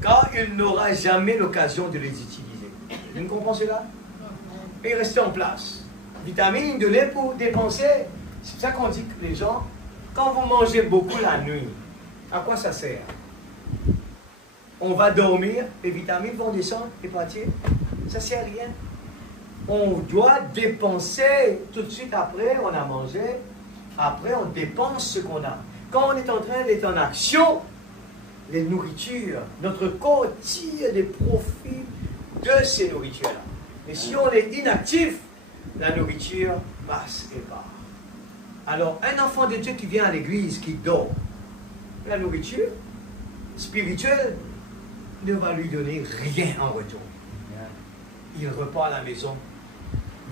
car il n'aura jamais l'occasion de les utiliser. Vous comprenez cela? Et rester en place. Vitamines, données pour dépenser. C'est pour ça qu'on dit que les gens, quand vous mangez beaucoup la nuit, à quoi ça sert? On va dormir, les vitamines vont descendre et partir. Ça ne sert à rien. On doit dépenser tout de suite après, on a mangé. Après, on dépense ce qu'on a. Quand on est en train d'être en action, les nourritures, notre corps tire des profits de ces nourritures-là. Et si on est inactif, la nourriture passe et part. Alors, un enfant de Dieu qui vient à l'église, qui dort, la nourriture spirituelle ne va lui donner rien en retour. Il repart à la maison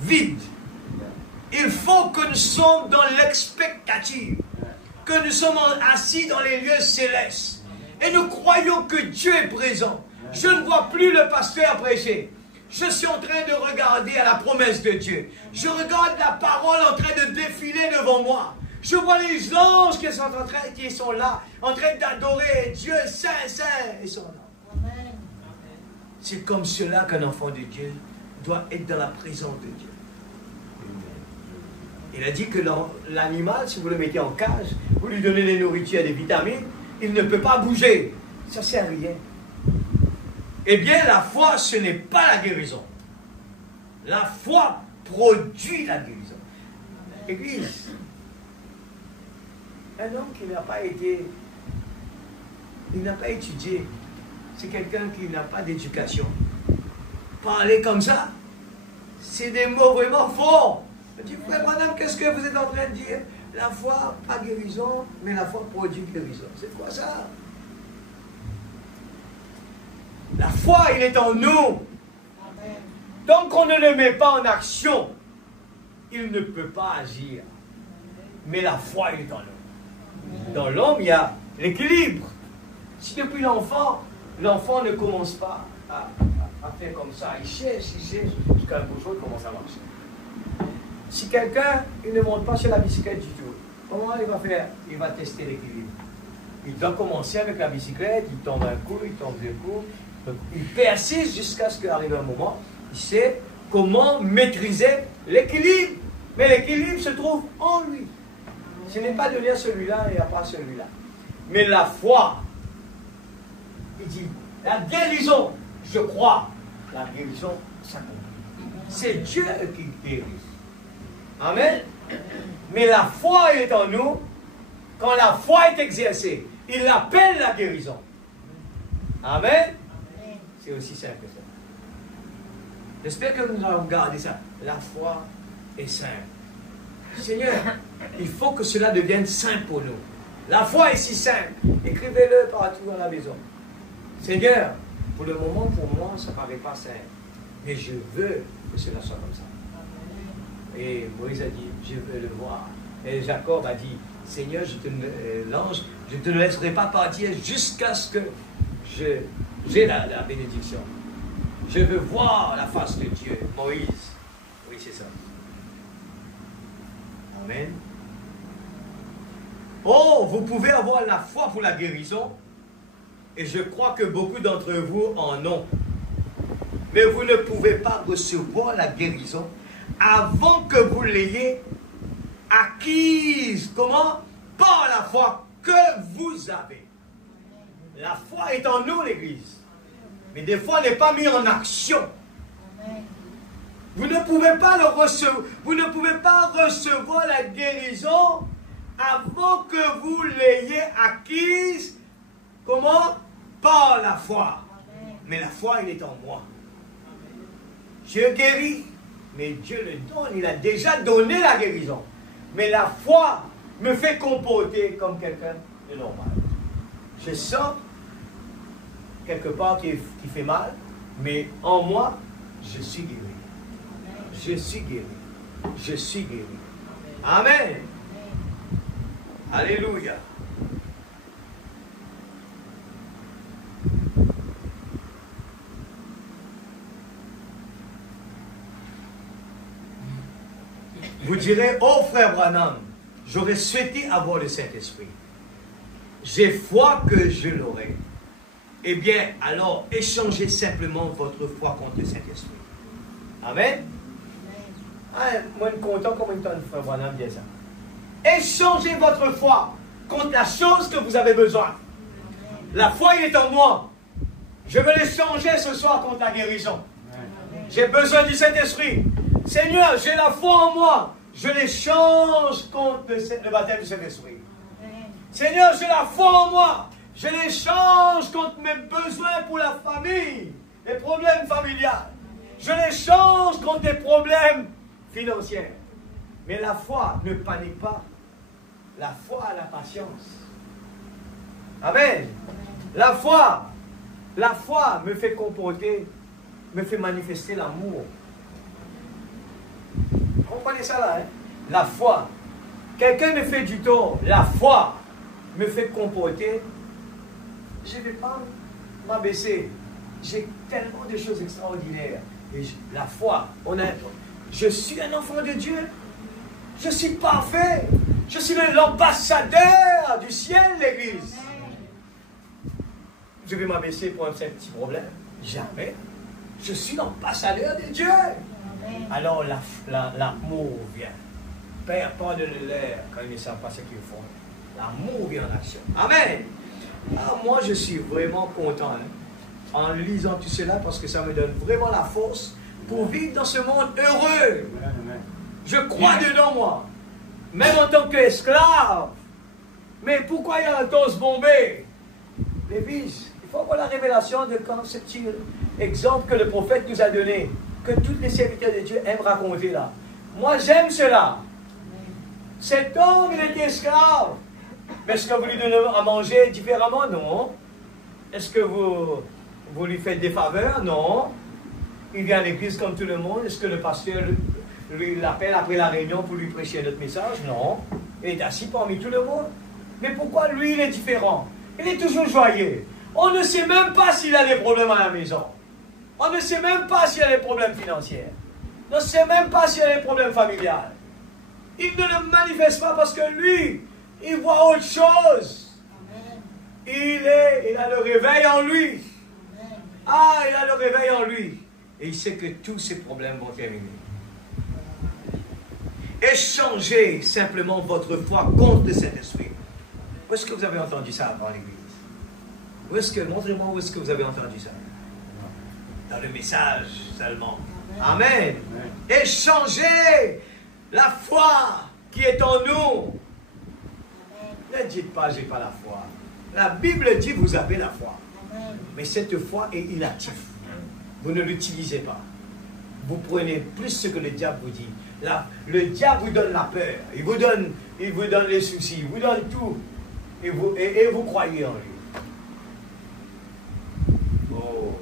vide. Il faut que nous sommes dans l'expectative, que nous sommes assis dans les lieux célestes et nous croyons que Dieu est présent. Je ne vois plus le pasteur prêcher. Je suis en train de regarder à la promesse de Dieu. Je regarde la parole en train de défiler devant moi. Je vois les anges qui sont là, en train d'adorer Dieu saint, saint, ils sont là. C'est comme cela qu'un enfant de Dieu doit être dans la présence de Dieu. Il a dit que l'animal, si vous le mettez en cage, vous lui donnez des nourritures et des vitamines, il ne peut pas bouger. Ça ne sert à rien. Eh bien, la foi, ce n'est pas la guérison. La foi produit la guérison. Église, un homme qui n'a pas été, il n'a pas étudié, c'est quelqu'un qui n'a pas d'éducation. Parler comme ça, c'est des mots vraiment forts. Je dis, frère, madame, qu'est-ce que vous êtes en train de dire? La foi, pas guérison, mais la foi produit guérison. C'est quoi ça? La foi, il est en nous. Tant qu'on ne le met pas en action, il ne peut pas agir. Mais la foi, il est en nous. Dans l'homme, il y a l'équilibre. Si depuis l'enfant ne commence pas à faire comme ça, il cherche, jusqu'à un beau jour, il commence à marcher. Si quelqu'un, il ne monte pas sur la bicyclette du tout, comment il va faire? Il va tester l'équilibre. Il doit commencer avec la bicyclette, il tombe un coup, il tombe deux coups. Il persiste jusqu'à ce qu'arrive un moment, il sait comment maîtriser l'équilibre. Mais l'équilibre se trouve en lui. Ce n'est pas de lire celui-là et à part celui-là. Mais la foi, il dit, la guérison, je crois, la guérison s'accomplit. C'est Dieu qui guérit. Amen. Mais la foi est en nous. Quand la foi est exercée, il appelle la guérison. Amen. C'est aussi simple que ça. J'espère que nous allons garder ça. La foi est simple. Seigneur, il faut que cela devienne simple pour nous. La foi est si simple. Écrivez-le partout à la maison. Seigneur, pour le moment, pour moi, ça ne paraît pas simple. Mais je veux que cela soit comme ça. Et Moïse a dit, je veux le voir. Et Jacob a dit, Seigneur, l'ange, je ne te laisserai pas partir jusqu'à ce que j'ai la bénédiction. Je veux voir la face de Dieu. Moïse. Oui, c'est ça. Amen. Oh, vous pouvez avoir la foi pour la guérison, Et je crois que beaucoup d'entre vous en ont. Mais vous ne pouvez pas recevoir la guérison avant que vous l'ayez acquise. Comment? Par la foi que vous avez. La foi est en nous, l'Église. Mais des fois, elle n'est pas mise en action. Vous ne pouvez pas le recevoir. Vous ne pouvez pas recevoir la guérison avant que vous l'ayez acquise. Comment? Par la foi. Mais la foi, elle est en moi. Dieu guérit, mais Dieu le donne. Il a déjà donné la guérison. Mais la foi me fait comporter comme quelqu'un de normal. Je sens quelque part qui fait mal, mais en moi, je suis guéri. Je suis guéri. Je suis guéri. Amen. Alléluia. Vous direz, oh frère Branham, j'aurais souhaité avoir le Saint-Esprit. J'ai foi que je l'aurai. Eh bien, alors, échangez simplement votre foi contre le Saint-Esprit. Amen. Ah, moi, je suis content comme une tonne, frère Branham dit ça. Échangez votre foi contre la chose que vous avez besoin. La foi, il est en moi. Je veux l'échanger ce soir contre la guérison. J'ai besoin du Saint-Esprit. Seigneur, j'ai la foi en moi. Je l'échange contre le baptême du Saint-Esprit. Seigneur, j'ai la foi en moi. Je l'échange contre mes besoins pour la famille, les problèmes familiales. Je l'échange contre des problèmes financiers. Mais la foi ne panique pas. La foi a la patience. Amen. La foi me fait comporter, me fait manifester l'amour. Comprenez ça là, hein? La foi. Quelqu'un me fait du tort. La foi me fait comporter. Je ne vais pas m'abaisser. J'ai tellement de choses extraordinaires. Et la foi, je suis un enfant de Dieu. Je suis parfait. Je suis l'ambassadeur du ciel, l'Église. Je vais m'abaisser pour un petit problème. Jamais. Je suis l'ambassadeur de Dieu. Alors l'amour vient. Père, pardonne-leur quand ils ne savent pas ce qu'ils font. L'amour vient en action. Amen. Alors moi, je suis vraiment content en lisant tout cela parce que ça me donne vraiment la force pour vivre dans ce monde heureux. Je crois dedans, moi. Même en tant qu'esclave. Mais pourquoi il y a un toast bombé? L'église, il faut avoir la révélation de quand ce petit exemple que le prophète nous a donné, que tous les serviteurs de Dieu aiment raconter là. Moi, j'aime cela. Cet homme, il était esclave. Mais est-ce que vous lui donnez à manger différemment? Non. Est-ce que vous lui faites des faveurs? Non. Il vient à l'église comme tout le monde. Est-ce que le pasteur lui l'appelle après la réunion pour lui prêcher notre message? Non. Il est assis parmi tout le monde. Mais pourquoi lui, il est différent? Il est toujours joyeux. On ne sait même pas s'il a des problèmes à la maison. On ne sait même pas s'il y a des problèmes financiers. On ne sait même pas s'il y a des problèmes familiales. Il ne le manifeste pas parce que lui, il voit autre chose. Il a le réveil en lui. Ah, il a le réveil en lui. Et il sait que tous ces problèmes vont terminer. Échangez simplement votre foi contre le Saint-Esprit. Où est-ce que vous avez entendu ça avant l'église? Montrez-moi où est-ce que vous avez entendu ça. Dans le message seulement. Amen. Échangez la foi qui est en nous. Ne dites pas, j'ai pas la foi. La Bible dit, vous avez la foi. Mais cette foi est inactive. Vous ne l'utilisez pas. Vous prenez plus ce que le diable vous dit. Le diable vous donne la peur. Il vous donne les soucis. Il vous donne tout. Et vous croyez en lui. Oh.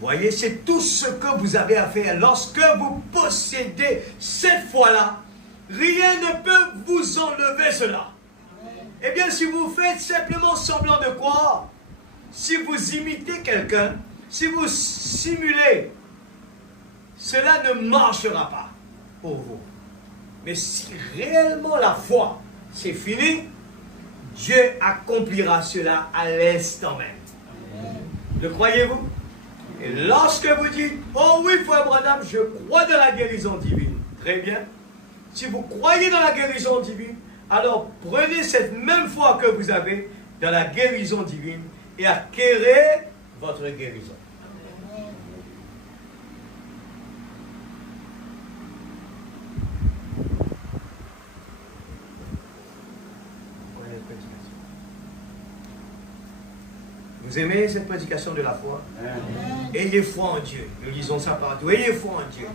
Voyez, c'est tout ce que vous avez à faire. Lorsque vous possédez cette foi-là, rien ne peut vous enlever cela. Eh bien, si vous faites simplement semblant de croire, si vous imitez quelqu'un, si vous simulez, cela ne marchera pas pour vous. Mais si réellement la foi, c'est fini, Dieu accomplira cela à l'instant même. Le croyez-vous? Et lorsque vous dites, oh oui, frère Branham, je crois dans la guérison divine. Très bien. Si vous croyez dans la guérison divine, alors prenez cette même foi que vous avez dans la guérison divine et acquérez votre guérison. Vous aimez cette prédication de la foi? Amen. Ayez foi en Dieu. Nous lisons ça partout. Ayez foi en Dieu.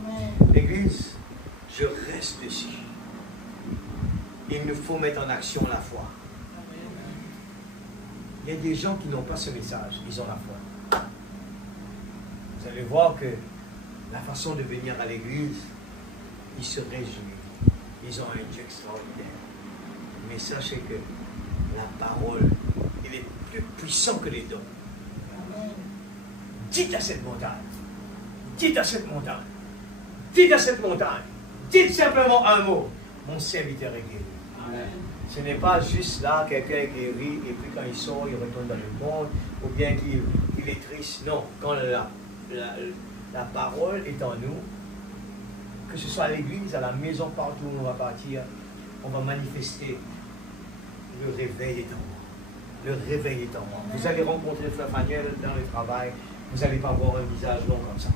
L'Église, je reste dessus. Il nous faut mettre en action la foi. Il y a des gens qui n'ont pas ce message. Ils ont la foi. Vous allez voir que la façon de venir à l'Église, ils se réjouissent. Ils ont un Dieu extraordinaire. Mais sachez que la parole, il est plus puissant que les dons. Amen. Dites à cette montagne, dites à cette montagne, dites à cette montagne, dites simplement un mot, mon serviteur est guéri. Amen. Ce n'est pas juste là, quelqu'un est guéri, et puis quand il sort, il retourne dans le monde, ou bien qu'il est triste. Non, quand la parole est en nous, que ce soit à l'église, à la maison, partout où on va partir, on va manifester. Le réveil est en moi. Le réveil est en moi. Vous allez rencontrer Frère Manuel dans le travail. Vous n'allez pas voir un visage long comme ça.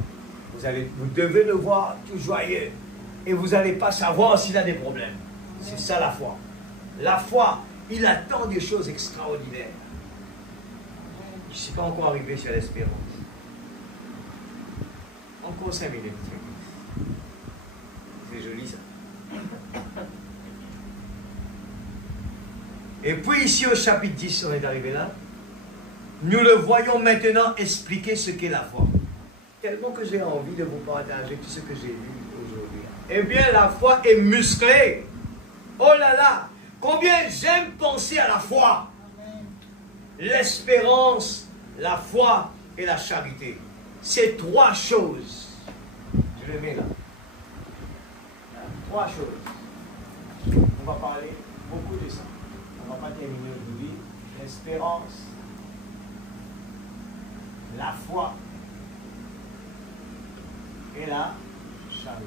Vous devez le voir tout joyeux. Et vous n'allez pas savoir s'il a des problèmes. C'est ça la foi. La foi, il attend des choses extraordinaires. Je ne suis pas encore arrivé sur l'espérance. Encore 5 minutes. C'est joli ça. Et puis ici au chapitre 10, on est arrivé là. Nous le voyons maintenant expliquer ce qu'est la foi. Tellement que j'ai envie de vous partager tout ce que j'ai vu aujourd'hui. Eh bien, la foi est musclée. Oh là là, combien j'aime penser à la foi. L'espérance, la foi et la charité. Ces 3 choses. Je le mets là. 3 choses. On va parler beaucoup de ça. On ne va pas terminer aujourd'hui. L'espérance, la foi et la charité.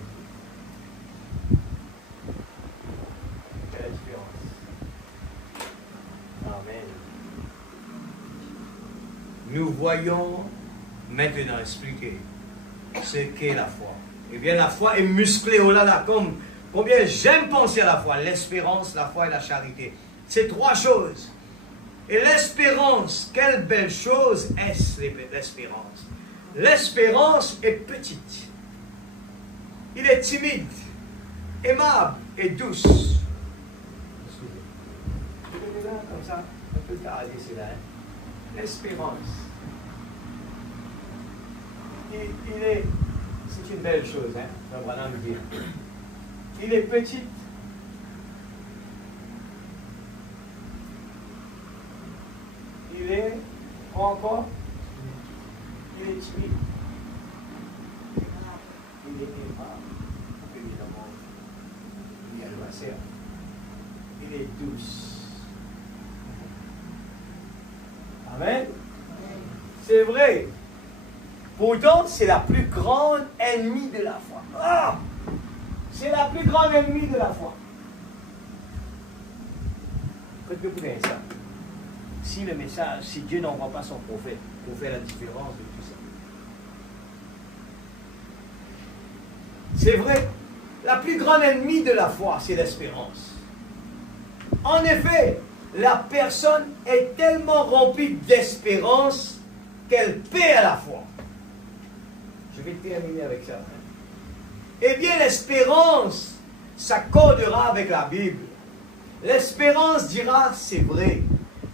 Quelle est la différence? Amen. Nous voyons maintenant expliquer ce qu'est la foi. Eh bien, la foi est musclée. Oh là là, combien j'aime penser à la foi. L'espérance, la foi et la charité. Ces 3 choses. Et l'espérance, quelle belle chose est-ce l'espérance? L'espérance est petite. Il est timide, aimable et douce. Excusez. Je vais là comme ça, un peu tard, c'est là. L'espérance. C'est une belle chose, hein, on va vraiment le dire. Il est petit. Il est encore. Il est timide. Il est aimable. Évidemment. Il est adversaire. Il est douce. Amen. C'est vrai. Pourtant, c'est la plus grande ennemie de la foi. Ah! C'est la plus grande ennemie de la foi. Écoutez bien ça. Si le message, si Dieu n'envoie pas son prophète pour faire la différence de tout ça. C'est vrai, la plus grande ennemie de la foi, c'est l'espérance. En effet, la personne est tellement remplie d'espérance qu'elle perd la foi. Je vais terminer avec ça. Eh bien, l'espérance s'accordera avec la Bible. L'espérance dira, c'est vrai.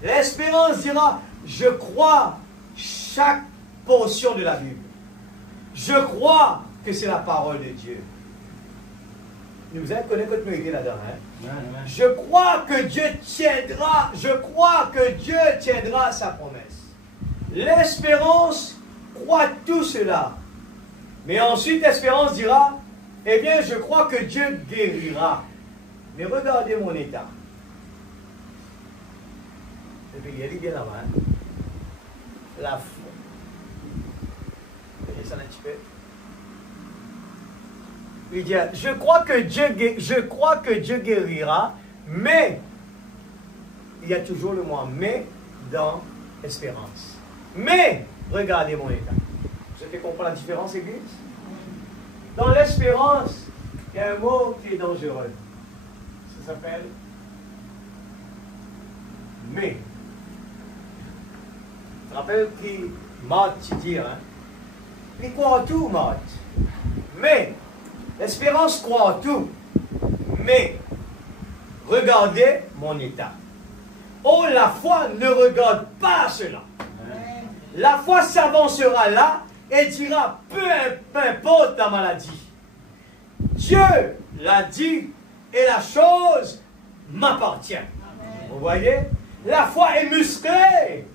L'espérance dira, je crois chaque portion de la Bible. Je crois que c'est la parole de Dieu. Vous avez connu votre mérité là-dedans, hein? Je crois que Dieu tiendra, sa promesse. L'espérance croit tout cela. Mais ensuite, l'espérance dira, eh bien, je crois que Dieu guérira. Mais regardez mon état. Regardez bien là-bas. Hein? La foi. Voyez ça un petit peu. Il dit, je crois que Dieu guérira, mais il y a toujours le mot mais dans l'espérance. Mais, regardez mon état. Vous avez compris la différence, Église? Dans l'espérance, il y a un mot qui est dangereux. Ça s'appelle mais. Tu te rappelles qui Matt, tu dis, hein? Il croit en tout, Matt. Mais, l'espérance croit en tout. Mais, regardez mon état. Oh, la foi ne regarde pas cela. La foi s'avancera là et dira, peu importe la maladie. Dieu l'a dit et la chose m'appartient. Vous voyez? La foi est musclée.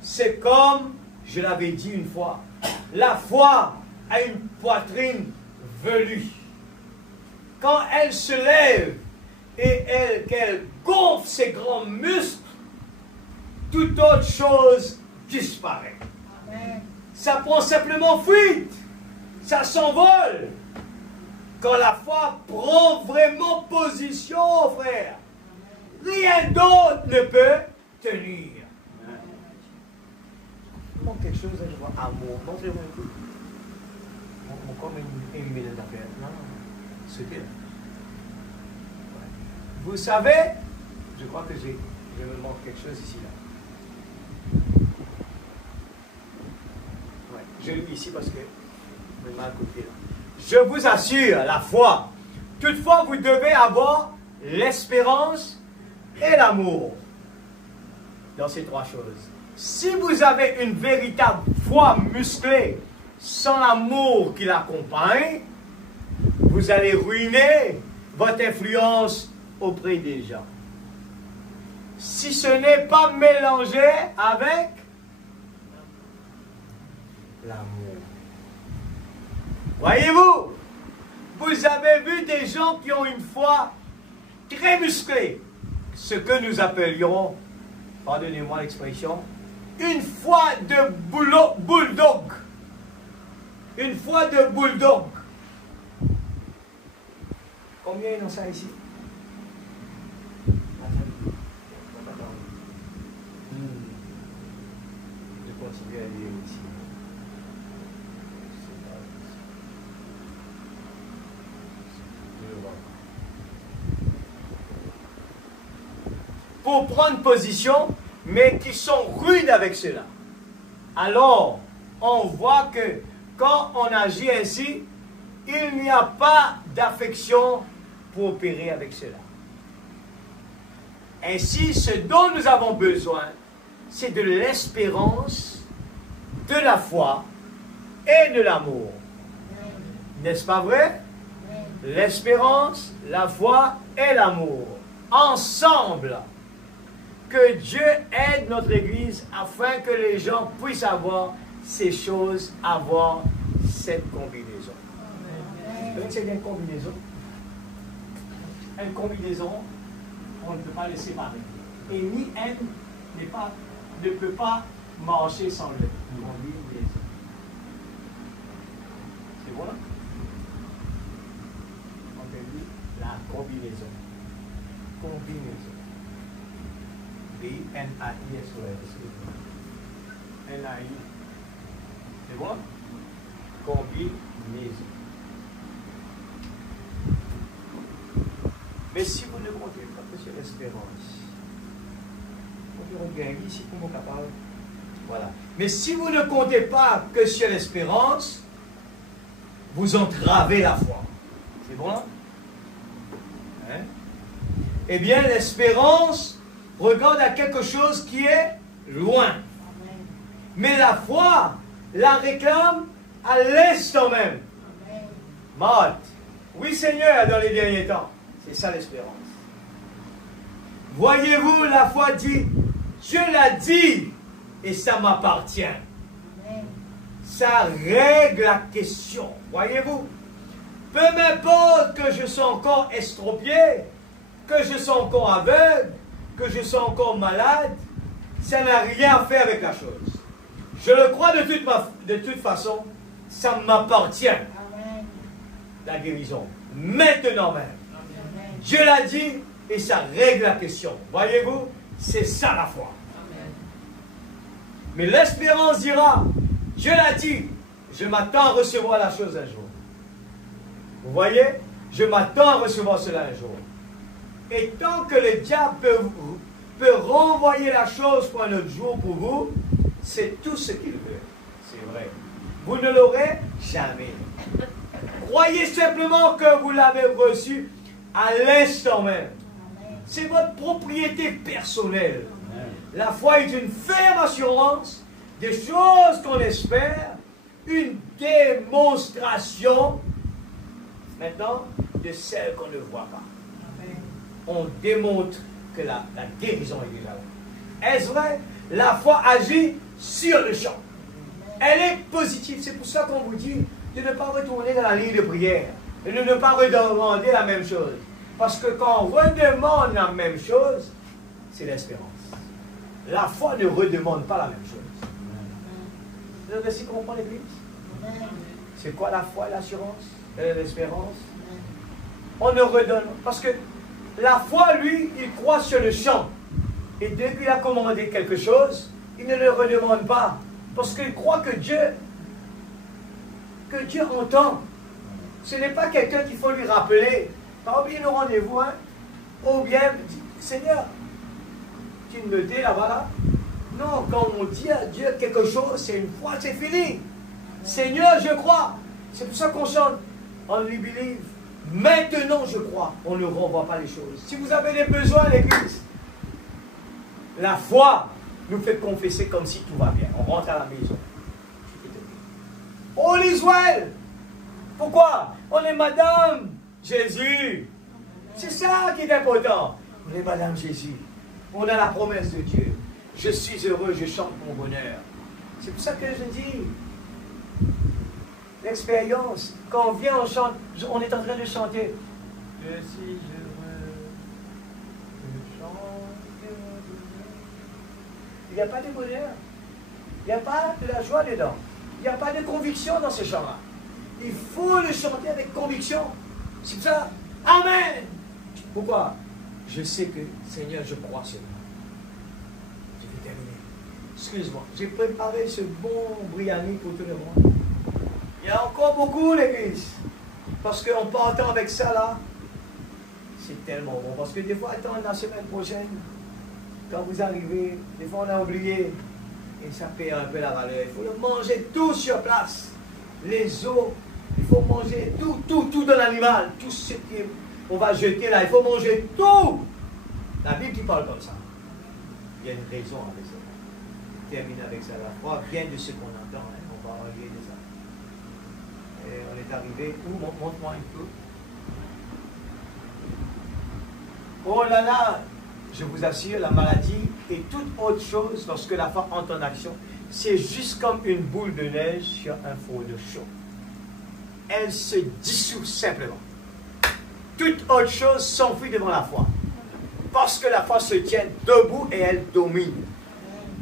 C'est comme, je l'avais dit une fois, la foi a une poitrine velue. Quand elle se lève et qu'elle gonfle ses grands muscles, toute autre chose disparaît. Amen. Ça prend simplement fuite. Ça s'envole. Quand la foi prend vraiment position, frère, rien d'autre ne peut tenir. Il manque quelque chose, je vois amour. Montrez-moi un peu. Comme une minute d'affaires. Non, c'était là. Vous savez, je crois que je me manque quelque chose ici, là. Ouais, je lis ici parce que je me mal coupé, là. Je vous assure, la foi. Toutefois, vous devez avoir l'espérance et l'amour. Dans ces trois choses. Si vous avez une véritable foi musclée, sans l'amour qui l'accompagne, vous allez ruiner votre influence auprès des gens. Si ce n'est pas mélangé avec l'amour. Voyez-vous, vous avez vu des gens qui ont une foi très musclée, ce que nous appelions, pardonnez-moi l'expression, une foi de bulldog. Une foi de bulldog. Combien ils ont ça ici? Je continue à lire ici. Pour prendre position, mais qui sont rudes avec cela. Alors, on voit que quand on agit ainsi, il n'y a pas d'affection pour opérer avec cela. Ainsi, ce dont nous avons besoin, c'est de l'espérance, de la foi et de l'amour. N'est-ce pas vrai? L'espérance, la foi et l'amour. Ensemble. Que Dieu aide notre Église afin que les gens puissent avoir ces choses, avoir cette combinaison. Donc c'est une combinaison. Une combinaison, on ne peut pas les séparer. Et ni un ne peut pas marcher sans le combinaison. C'est bon là? On peut dire la combinaison. Combinaison. N-A-I-S-O-S. N-A-I. C'est bon? Combinaison. Mais si vous ne comptez pas que sur l'espérance, on gagne ici pour mon capable. Voilà. Mais si vous ne comptez pas que sur l'espérance, vous entravez la foi. C'est bon là? Hein? Eh bien, l'espérance regarde à quelque chose qui est loin. Amen. Mais la foi la réclame à l'instant même. Matt, oui Seigneur, dans les derniers temps. C'est ça l'espérance. Voyez-vous, la foi dit, Dieu l'a dit et ça m'appartient. Ça règle la question. Voyez-vous, peu m'importe que je sois encore estropié, que je sois encore aveugle, que je sois encore malade, ça n'a rien à faire avec la chose. Je le crois de toute façon, ça m'appartient. La guérison. Maintenant même. Dieu l'a dit et ça règle la question. Voyez-vous, c'est ça la foi. Mais l'espérance dira, Dieu l'a dit, je m'attends à recevoir la chose un jour. Vous voyez, je m'attends à recevoir cela un jour. Et tant que le diable peut renvoyer la chose pour un autre jour pour vous, c'est tout ce qu'il veut. C'est vrai. Vous ne l'aurez jamais. Croyez simplement que vous l'avez reçu à l'instant même. C'est votre propriété personnelle. La foi est une ferme assurance des choses qu'on espère, une démonstration maintenant de celles qu'on ne voit pas. On démontre que la guérison est déjà là. Est-ce vrai? La foi agit sur le champ. Elle est positive. C'est pour ça qu'on vous dit de ne pas retourner dans la ligne de prière et de ne pas redemander la même chose. Parce que quand on redemande la même chose, c'est l'espérance. La foi ne redemande pas la même chose. Vous avez réussi à comprendre l'Église? C'est quoi la foi, l'assurance, l'espérance? On ne redonne. Parce que la foi, lui, il croit sur le champ. Et dès qu'il a commandé quelque chose, il ne le redemande pas. Parce qu'il croit que Dieu entend. Ce n'est pas quelqu'un qu'il faut lui rappeler. Pas oublier le rendez-vous, hein? Ou bien, Seigneur, tu me dis là-bas, là. Non, quand on dit à Dieu quelque chose, c'est une fois, c'est fini. Seigneur, je crois. C'est pour ça qu'on chante Only Believe. Maintenant, je crois. On ne renvoie pas les choses. Si vous avez des besoins à l'église, la foi nous fait confesser comme si tout va bien. On rentre à la maison. Oh l'Israël! Pourquoi? On est Madame Jésus. C'est ça qui est important. On est Madame Jésus. On a la promesse de Dieu. Je suis heureux, je chante mon bonheur. C'est pour ça que je dis, l'expérience, quand on vient, on chante, on est en train de chanter. Je suis heureux, je chante mon bonheur. Il n'y a pas de bonheur. Il n'y a pas de la joie dedans. Il n'y a pas de conviction dans ce chant-là. Il faut le chanter avec conviction. C'est ça. Amen. Pourquoi? Je sais que, Seigneur, je crois cela. Je vais terminer. Excuse-moi, j'ai préparé ce bon Briani pour tout le monde. Il y a encore beaucoup l'église. Parce qu'on partant avec ça là, c'est tellement bon. Parce que des fois, attendre la semaine prochaine, quand vous arrivez, des fois on a oublié. Et ça perd un peu la valeur. Il faut le manger tout sur place. Les os, il faut manger tout dans l'animal. Tout ce qu'on va jeter là, il faut manger tout. La Bible qui parle comme ça. Il y a une raison avec ça. Termine avec ça. La foi vient de ce qu'on entend. Hein. On va relier de ça. Et on est arrivé où? Montre-moi un peu. Oh là là! Je vous assure, la maladie et toute autre chose, lorsque la foi entre en action, c'est juste comme une boule de neige sur un four de chaud. Elle se dissout simplement. Toute autre chose s'enfuit devant la foi. Parce que la foi se tient debout et elle domine.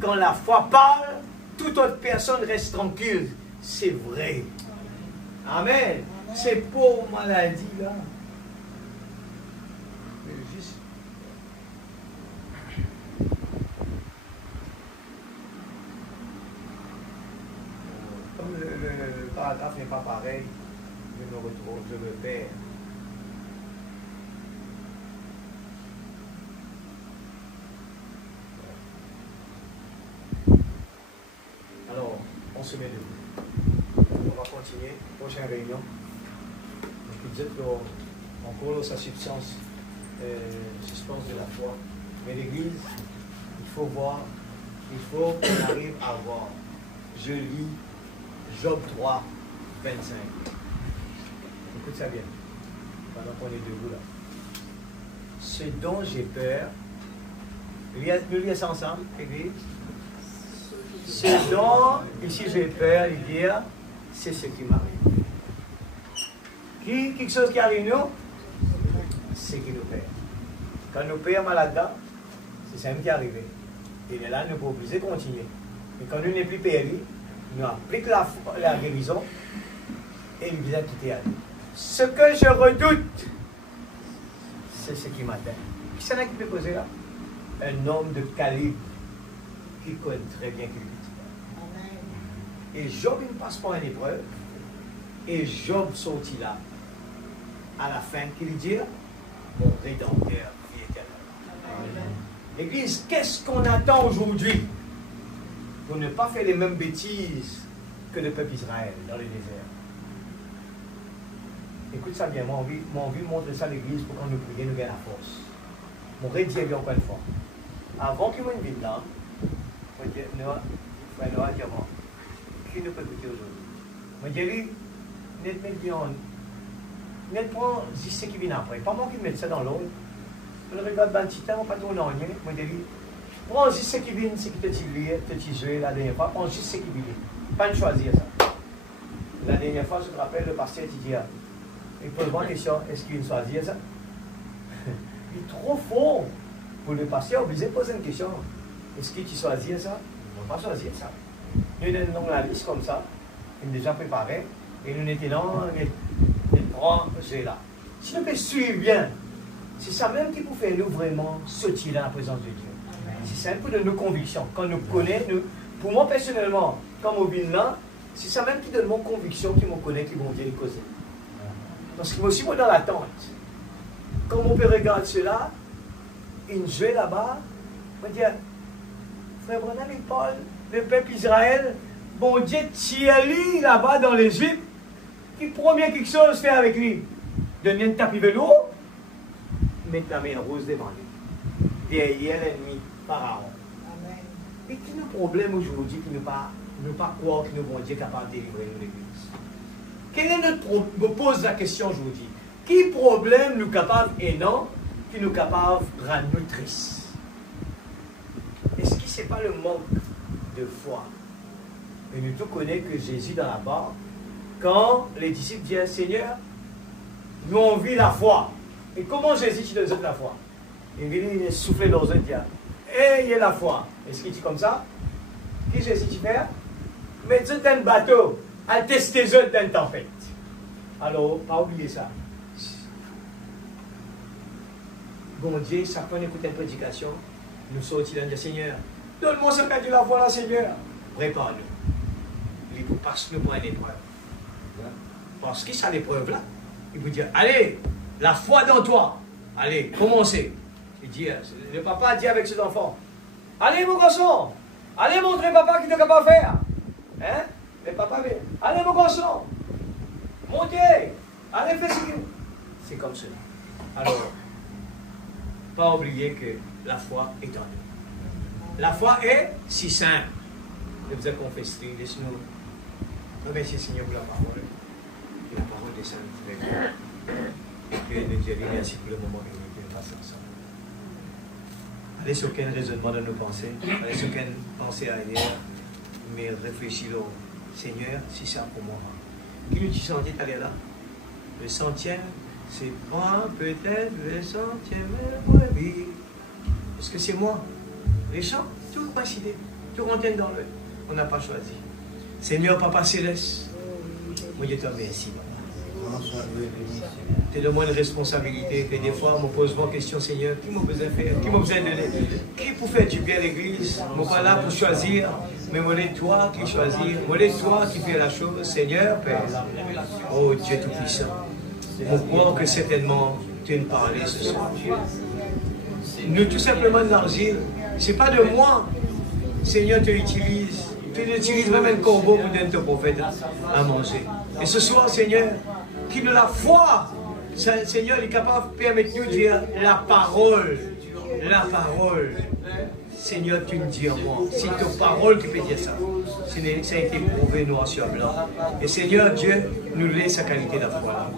Quand la foi parle, toute autre personne reste tranquille. C'est vrai. Amen. Ces pauvres maladies là. Le paragraphe n'est pas pareil, je me retrouve, je me perds. Alors, on se met debout. On va continuer, prochaine réunion. Donc, vous êtes encore sa substance de la foi. Mais l'Église, il faut voir, il faut qu'on arrive à voir. Je lis Job 3, 25. Écoute ça bien, pendant qu'on est debout là. Ce dont j'ai peur, nous lisons ça ensemble, Église. Ce dont, ici j'ai peur, il dit, c'est ce qui m'arrive. Quelque chose qui arrive nous, c'est qui nous perd. Quand nous perdons malade, c'est ça qui est arrivé. Et là, nous pouvons obligés de continuer. Et quand nous n'est plus péri, nous appliquons la guérison et nous disons quitter à nous. Ce que je redoute, c'est ce qui m'atteint. Qui c'est là qui peut poser là? Un homme de calibre qui connaît très bien qu'il est. Et Job, il ne passe pas une épreuve. Et Job sortit là, à la fin, qu'il dit, mon rédempteur vie éternelle. L'église, qu'est-ce qu'on attend aujourd'hui pour ne pas faire les mêmes bêtises que le peuple d'Israël dans le désert? Écoute ça bien, moi, envie de montrer ça à l'église pour quand nous prions, nous gagnons la force. Mon rédier bien encore une fois. Avant qu'il me vienne là, je dis, frère Noah, dis-moi, qui nous peut écouter aujourd'hui? Je dis, lui, net bien, net prend 10 ce qui vient après. Pas moi qui mets ça dans l'eau. Je le regarde dans le petit temps, on va pas tourner en lien. Je dis, prends 10 ce qui vient, ce qui te tiré la dernière fois, prends 10 ce qui vient. Pas de choisir ça. La dernière fois, je me rappelle, le pasteur dit, il pose-moi la question, est-ce qu'il choisit ça? Il est trop fort pour le pasteur, obligé de poser une question. Est-ce que tu choisis ça? On ne va pas choisir ça. Nous donnons la liste comme ça, il est déjà préparé, et nous étions là, les trois, j'ai là. Si nous pouvons suivre bien, c'est ça même qui peut faire nous vraiment sortir dans la présence de Dieu. C'est ça un peu de nos convictions. Quand nous connaissons, pour moi personnellement, quand on vient là, c'est ça même qui donne mon conviction, qui me connaît, qui vont venir causer. Parce que moi aussi, moi dans l'attente. Quand mon père regarde cela, il joue là-bas, on dit, frère Branham, il parle, le peuple Israël, bon Dieu tire lui là-bas dans l'Égypte, qui premier quelque chose fait avec lui? Donner un tapis velours, mettre la main rose devant lui. Derrière l'ennemi, Pharaon. Amen. Et qui nous problème aujourd'hui qui ne pas croire que nous bon Dieu est capable de délivrer nous l'église? Quel est notre problème? Je me pose la question aujourd'hui. Qui problème nous capable et non, qui nous capable de rendre nous tristes? Est-ce que ce n'est pas le manque de foi? Et nous tous connaissons que Jésus dans la barre, quand les disciples disent Seigneur, nous on vit la foi. Et comment Jésus tu donnes la foi? Il vient souffler dans un diable. Et il y a la foi. Est-ce qu'il dit comme ça? Qui Jésus tu fais? Mettez dans un bateau, à tester dans une tempête. Alors, pas oublier ça. Bon Dieu, chaque fois qu'on écoute une prédication, nous sortons dans le Seigneur. Donne-moi ce qu'a dit la foi là, Seigneur. Prépare-nous. Il vous passe nous pour une épreuve. Parce que ça l'épreuve là, il vous dit, allez, la foi dans toi. Allez, commencez. Il dit, le papa dit avec ses enfants, allez mon garçon, allez montrer papa qui est capable de faire. Hein? Le papa dit, allez mon garçon, montez, allez faire ce que... C'est comme cela. Alors, pas oublier que la foi est en nous. La foi est si simple. Je vous ai confessé, laisse-nous remercier le Seigneur pour la parole. Et la parole est sainte. Et que nous disons merci pour le moment que nous passons ensemble. Allez sur quel raisonnement de nos pensées, allez sur quelle pensée ailleurs, mais réfléchis-le. Seigneur, si c'est pour moi. Qui nous dit centième aller là? Le centième, c'est moi, peut-être le centième, oui. Parce que c'est moi. Les chants, tout coïncide, tout rentre dans le. On n'a pas choisi. Seigneur, Papa Céleste, moi je te remercie, Papa. Tu te donnes une responsabilité que des fois, je me pose une question, Seigneur, qui m'a besoin de faire? Qui m'a besoin de donner? Qui pour faire du bien à l'église? Je ne suis pas là pour choisir, mais c'est toi qui choisis, c'est toi qui fais la chose, Seigneur, Père. Oh Dieu Tout-Puissant, je crois que certainement tu nous parlais ce soir. Nous, tout simplement, l'argile, ce n'est pas de moi, Seigneur, tu utilises. Tu utilises même un corbeau pour donner ton prophète à manger. Et ce soir, Seigneur, qui de la foi, Seigneur, il est capable de permettre nous de dire la parole. La parole. Seigneur, tu me dis en moi. C'est ta parole qui peut dire ça. Ça a été prouvé noir sur blanc. Et Seigneur, Dieu nous laisse sa qualité de la foi.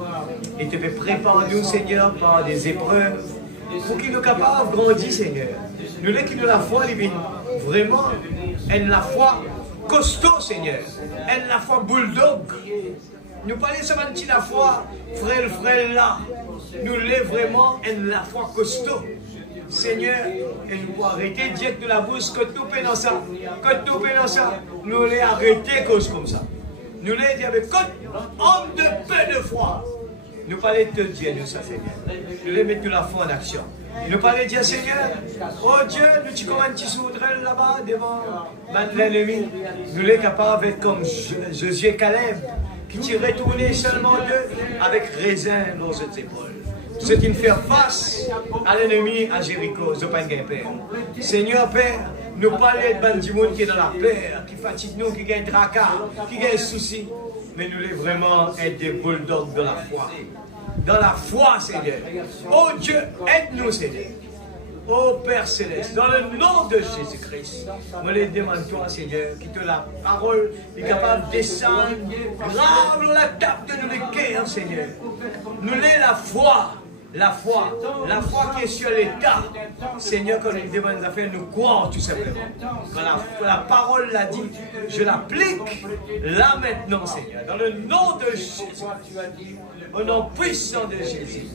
Et tu peux préparer nous, Seigneur, par des épreuves pour qu'il nous capable de grandir, Seigneur. Nous laissons qui de la foi, vraiment, elle la foi costaud, Seigneur. Elle la foi bulldog. Nous parlons seulement de la foi frêle là. Nous l'est vraiment, elle la foi costaud. Seigneur, et nous pouvons arrêter de dire que la bouche, que tout est dans ça, que tout est dans ça. Nous les arrêter cause comme ça. Nous les dire avec homme de peu de foi. Nous parler de Dieu, nous ça, Seigneur. Nous les mettre la foi en action. Nous parler de Dieu, Seigneur. Oh Dieu, nous tu comme un petit soudrel là-bas devant l'ennemi. Nous les capables d'être comme Josué et Caleb, qui t'y retourné seulement d'eux avec raisin dans ses épaules. C'est une faire face à l'ennemi à Jéricho, ce pas Père. Seigneur Père, nous parlons de Bandimoun qui est dans la peur, qui fatigue nous, qui gagne tracas, qui gagne soucis. Mais nous voulons vraiment être des bulldogs de la foi. Dans la foi, Seigneur. Oh Dieu, aide-nous, Seigneur. Oh Père Céleste, dans le nom de Jésus-Christ, je les demande toi, Seigneur, que la parole est capable de descendre grave la table de nos cœurs, Seigneur. Nous l'avons la foi qui est sur l'état. Seigneur, quand nous demandons des affaires, nous croyons tout simplement. Quand la parole l'a dit, je l'applique là maintenant, Seigneur. Dans le nom de Jésus, au nom puissant de Jésus.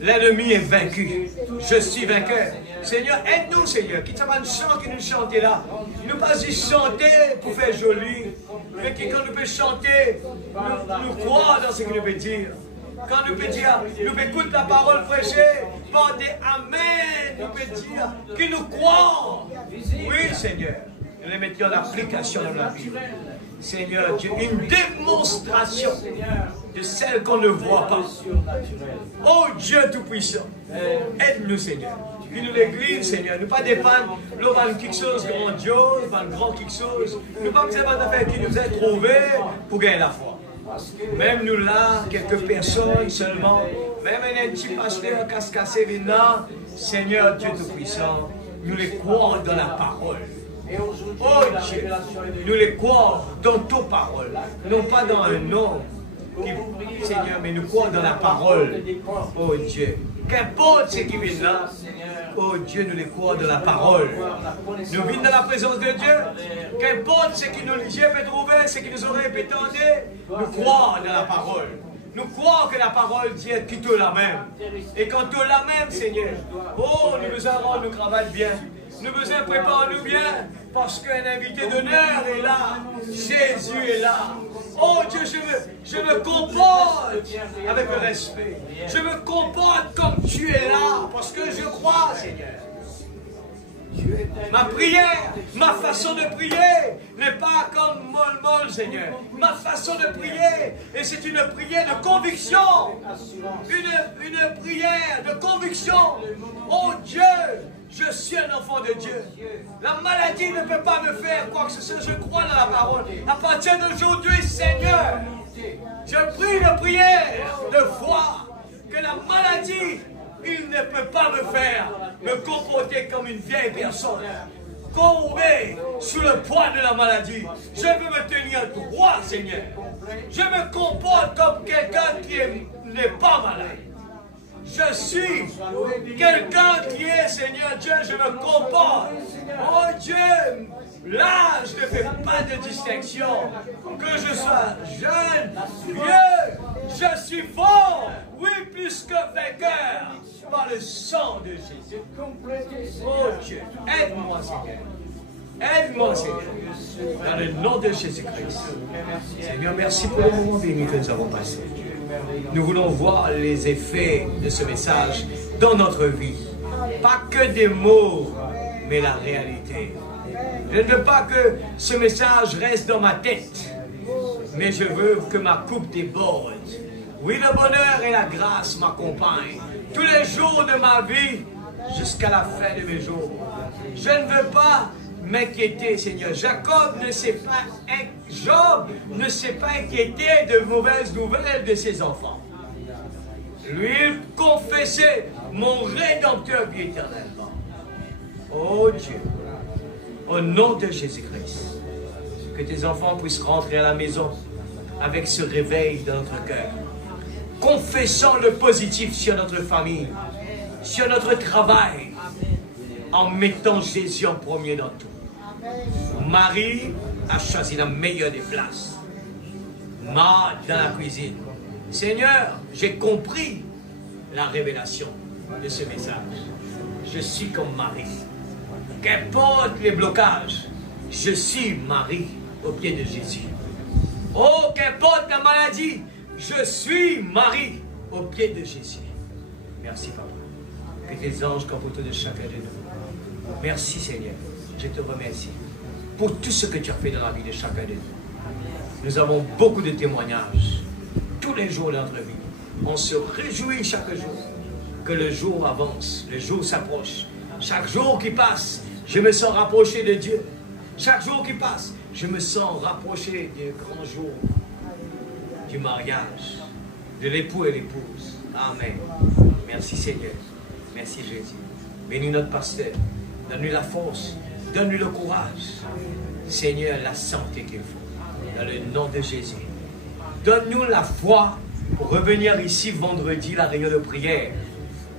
L'ennemi est vaincu. Je suis vainqueur. Seigneur, aide-nous, Seigneur. Qui t'a pas un chant qui nous chante là. Nous pas juste chanter pour faire joli. Mais quand nous pouvons chanter, nous croire dans ce qu'il nous peut dire. Quand nous pouvons dire, nous pouvons écouter la parole prêchée, porter Amen, nous pouvons dire que nous croyons. Oui, Seigneur. Nous les mettions en application dans la Bible. Seigneur Dieu, une démonstration de celle qu'on ne voit pas. Oh Dieu Tout-Puissant, aide-nous, Seigneur. Puis nous, l'Église, Seigneur, nous pas dépendre de quelque chose de grandiose, de grand quelque chose. Nous pas besoin d'affaires qui nous aient trouvés pour gagner la foi. Même nous là, quelques personnes seulement, même un petit pasteur casse-cassé maintenant, Seigneur Dieu Tout-Puissant, nous les croyons dans la parole. Oh Dieu, nous les croyons dans ta parole, non pas dans un nom, Seigneur, mais nous croyons dans la parole. Oh Dieu, qu'importe ce qui vient là, oh Dieu, nous les croyons dans la parole. Nous venons dans la présence de Dieu, qu'importe ce qui nous peut trouver, ce qui nous aurait pu tendre, nous croyons dans la parole. Nous croyons que la parole dit est plutôt la même. Et quand tout la même, Seigneur, oh, nous nous avons, nous travaillons bien. Nous besoin préparer-nous bien, parce qu'un invité d'honneur est là. Jésus est là. Oh Dieu, je me comporte avec le respect. Je me comporte comme tu es là, parce que je crois, Seigneur. Ma prière, ma façon de prier n'est pas comme molle, Seigneur. Ma façon de prier, et c'est une prière de conviction. Une prière de conviction. Oh Dieu, je suis un enfant de Dieu. La maladie ne peut pas me faire quoi que ce soit. Je crois dans la parole. À partir d'aujourd'hui, Seigneur, je prie une prière de foi que la maladie, il ne peut pas me faire me comporter comme une vieille personne, courbée sous le poids de la maladie. Je veux me tenir droit, Seigneur. Je me comporte comme quelqu'un qui n'est pas malade. Je suis quelqu'un qui est, Seigneur Dieu, je me comporte. Oh Dieu, là, je ne fais pas de distinction. Que je sois jeune, vieux, je suis fort. Oui, plus que vainqueur par le sang de Jésus. Oh Dieu, aide-moi, Seigneur. Aide-moi, Seigneur. Dans le nom de Jésus-Christ. Seigneur, merci pour le moment béni que nous avons passé. Nous voulons voir les effets de ce message dans notre vie. Pas que des mots, mais la réalité. Je ne veux pas que ce message reste dans ma tête, mais je veux que ma coupe déborde. Oui, le bonheur et la grâce m'accompagnent tous les jours de ma vie jusqu'à la fin de mes jours. Je ne veux pas m'inquiéter, Seigneur. Job ne s'est pas inquiété de mauvaises nouvelles de ses enfants. Lui, il confessait mon Rédempteur vit éternellement. Oh Dieu, au nom de Jésus-Christ, que tes enfants puissent rentrer à la maison avec ce réveil dans notre cœur, confessant le positif sur notre famille, sur notre travail, en mettant Jésus en premier dans tout. Marie a choisi la meilleure des places. Marthe dans la cuisine. Seigneur, j'ai compris la révélation de ce message. je suis comme Marie. Qu'importe les blocages, je suis Marie au pied de Jésus. Oh, qu'importe la maladie, je suis Marie au pied de Jésus. Merci, Papa. Que tes anges campent autour de chacun de nous. Merci, Seigneur. Je te remercie pour tout ce que tu as fait dans la vie de chacun de nous. Nous avons beaucoup de témoignages tous les jours de notre vie. On se réjouit chaque jour que le jour avance, le jour s'approche. Chaque jour qui passe, je me sens rapproché de Dieu. Chaque jour qui passe, je me sens rapproché du grand jour du mariage, de l'époux et l'épouse. Amen. Merci Seigneur. Merci Jésus. Bénis notre pasteur. Donne-lui la force. Donne-lui le courage. Seigneur, la santé qu'il faut. Dans le nom de Jésus. Donne-nous la foi pour revenir ici vendredi, la réunion de prière.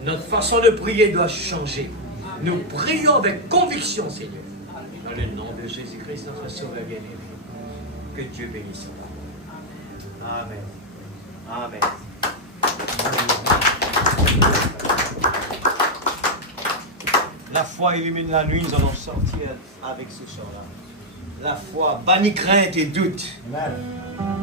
Notre façon de prier doit changer. Nous prions avec conviction, Seigneur. Dans le nom de Jésus-Christ, notre Sauveur bien-aimé. Que Dieu bénisse. Amen. Amen. La foi illumine la nuit, nous allons sortir avec ce soir-là. La foi bannit crainte et doute. Amen.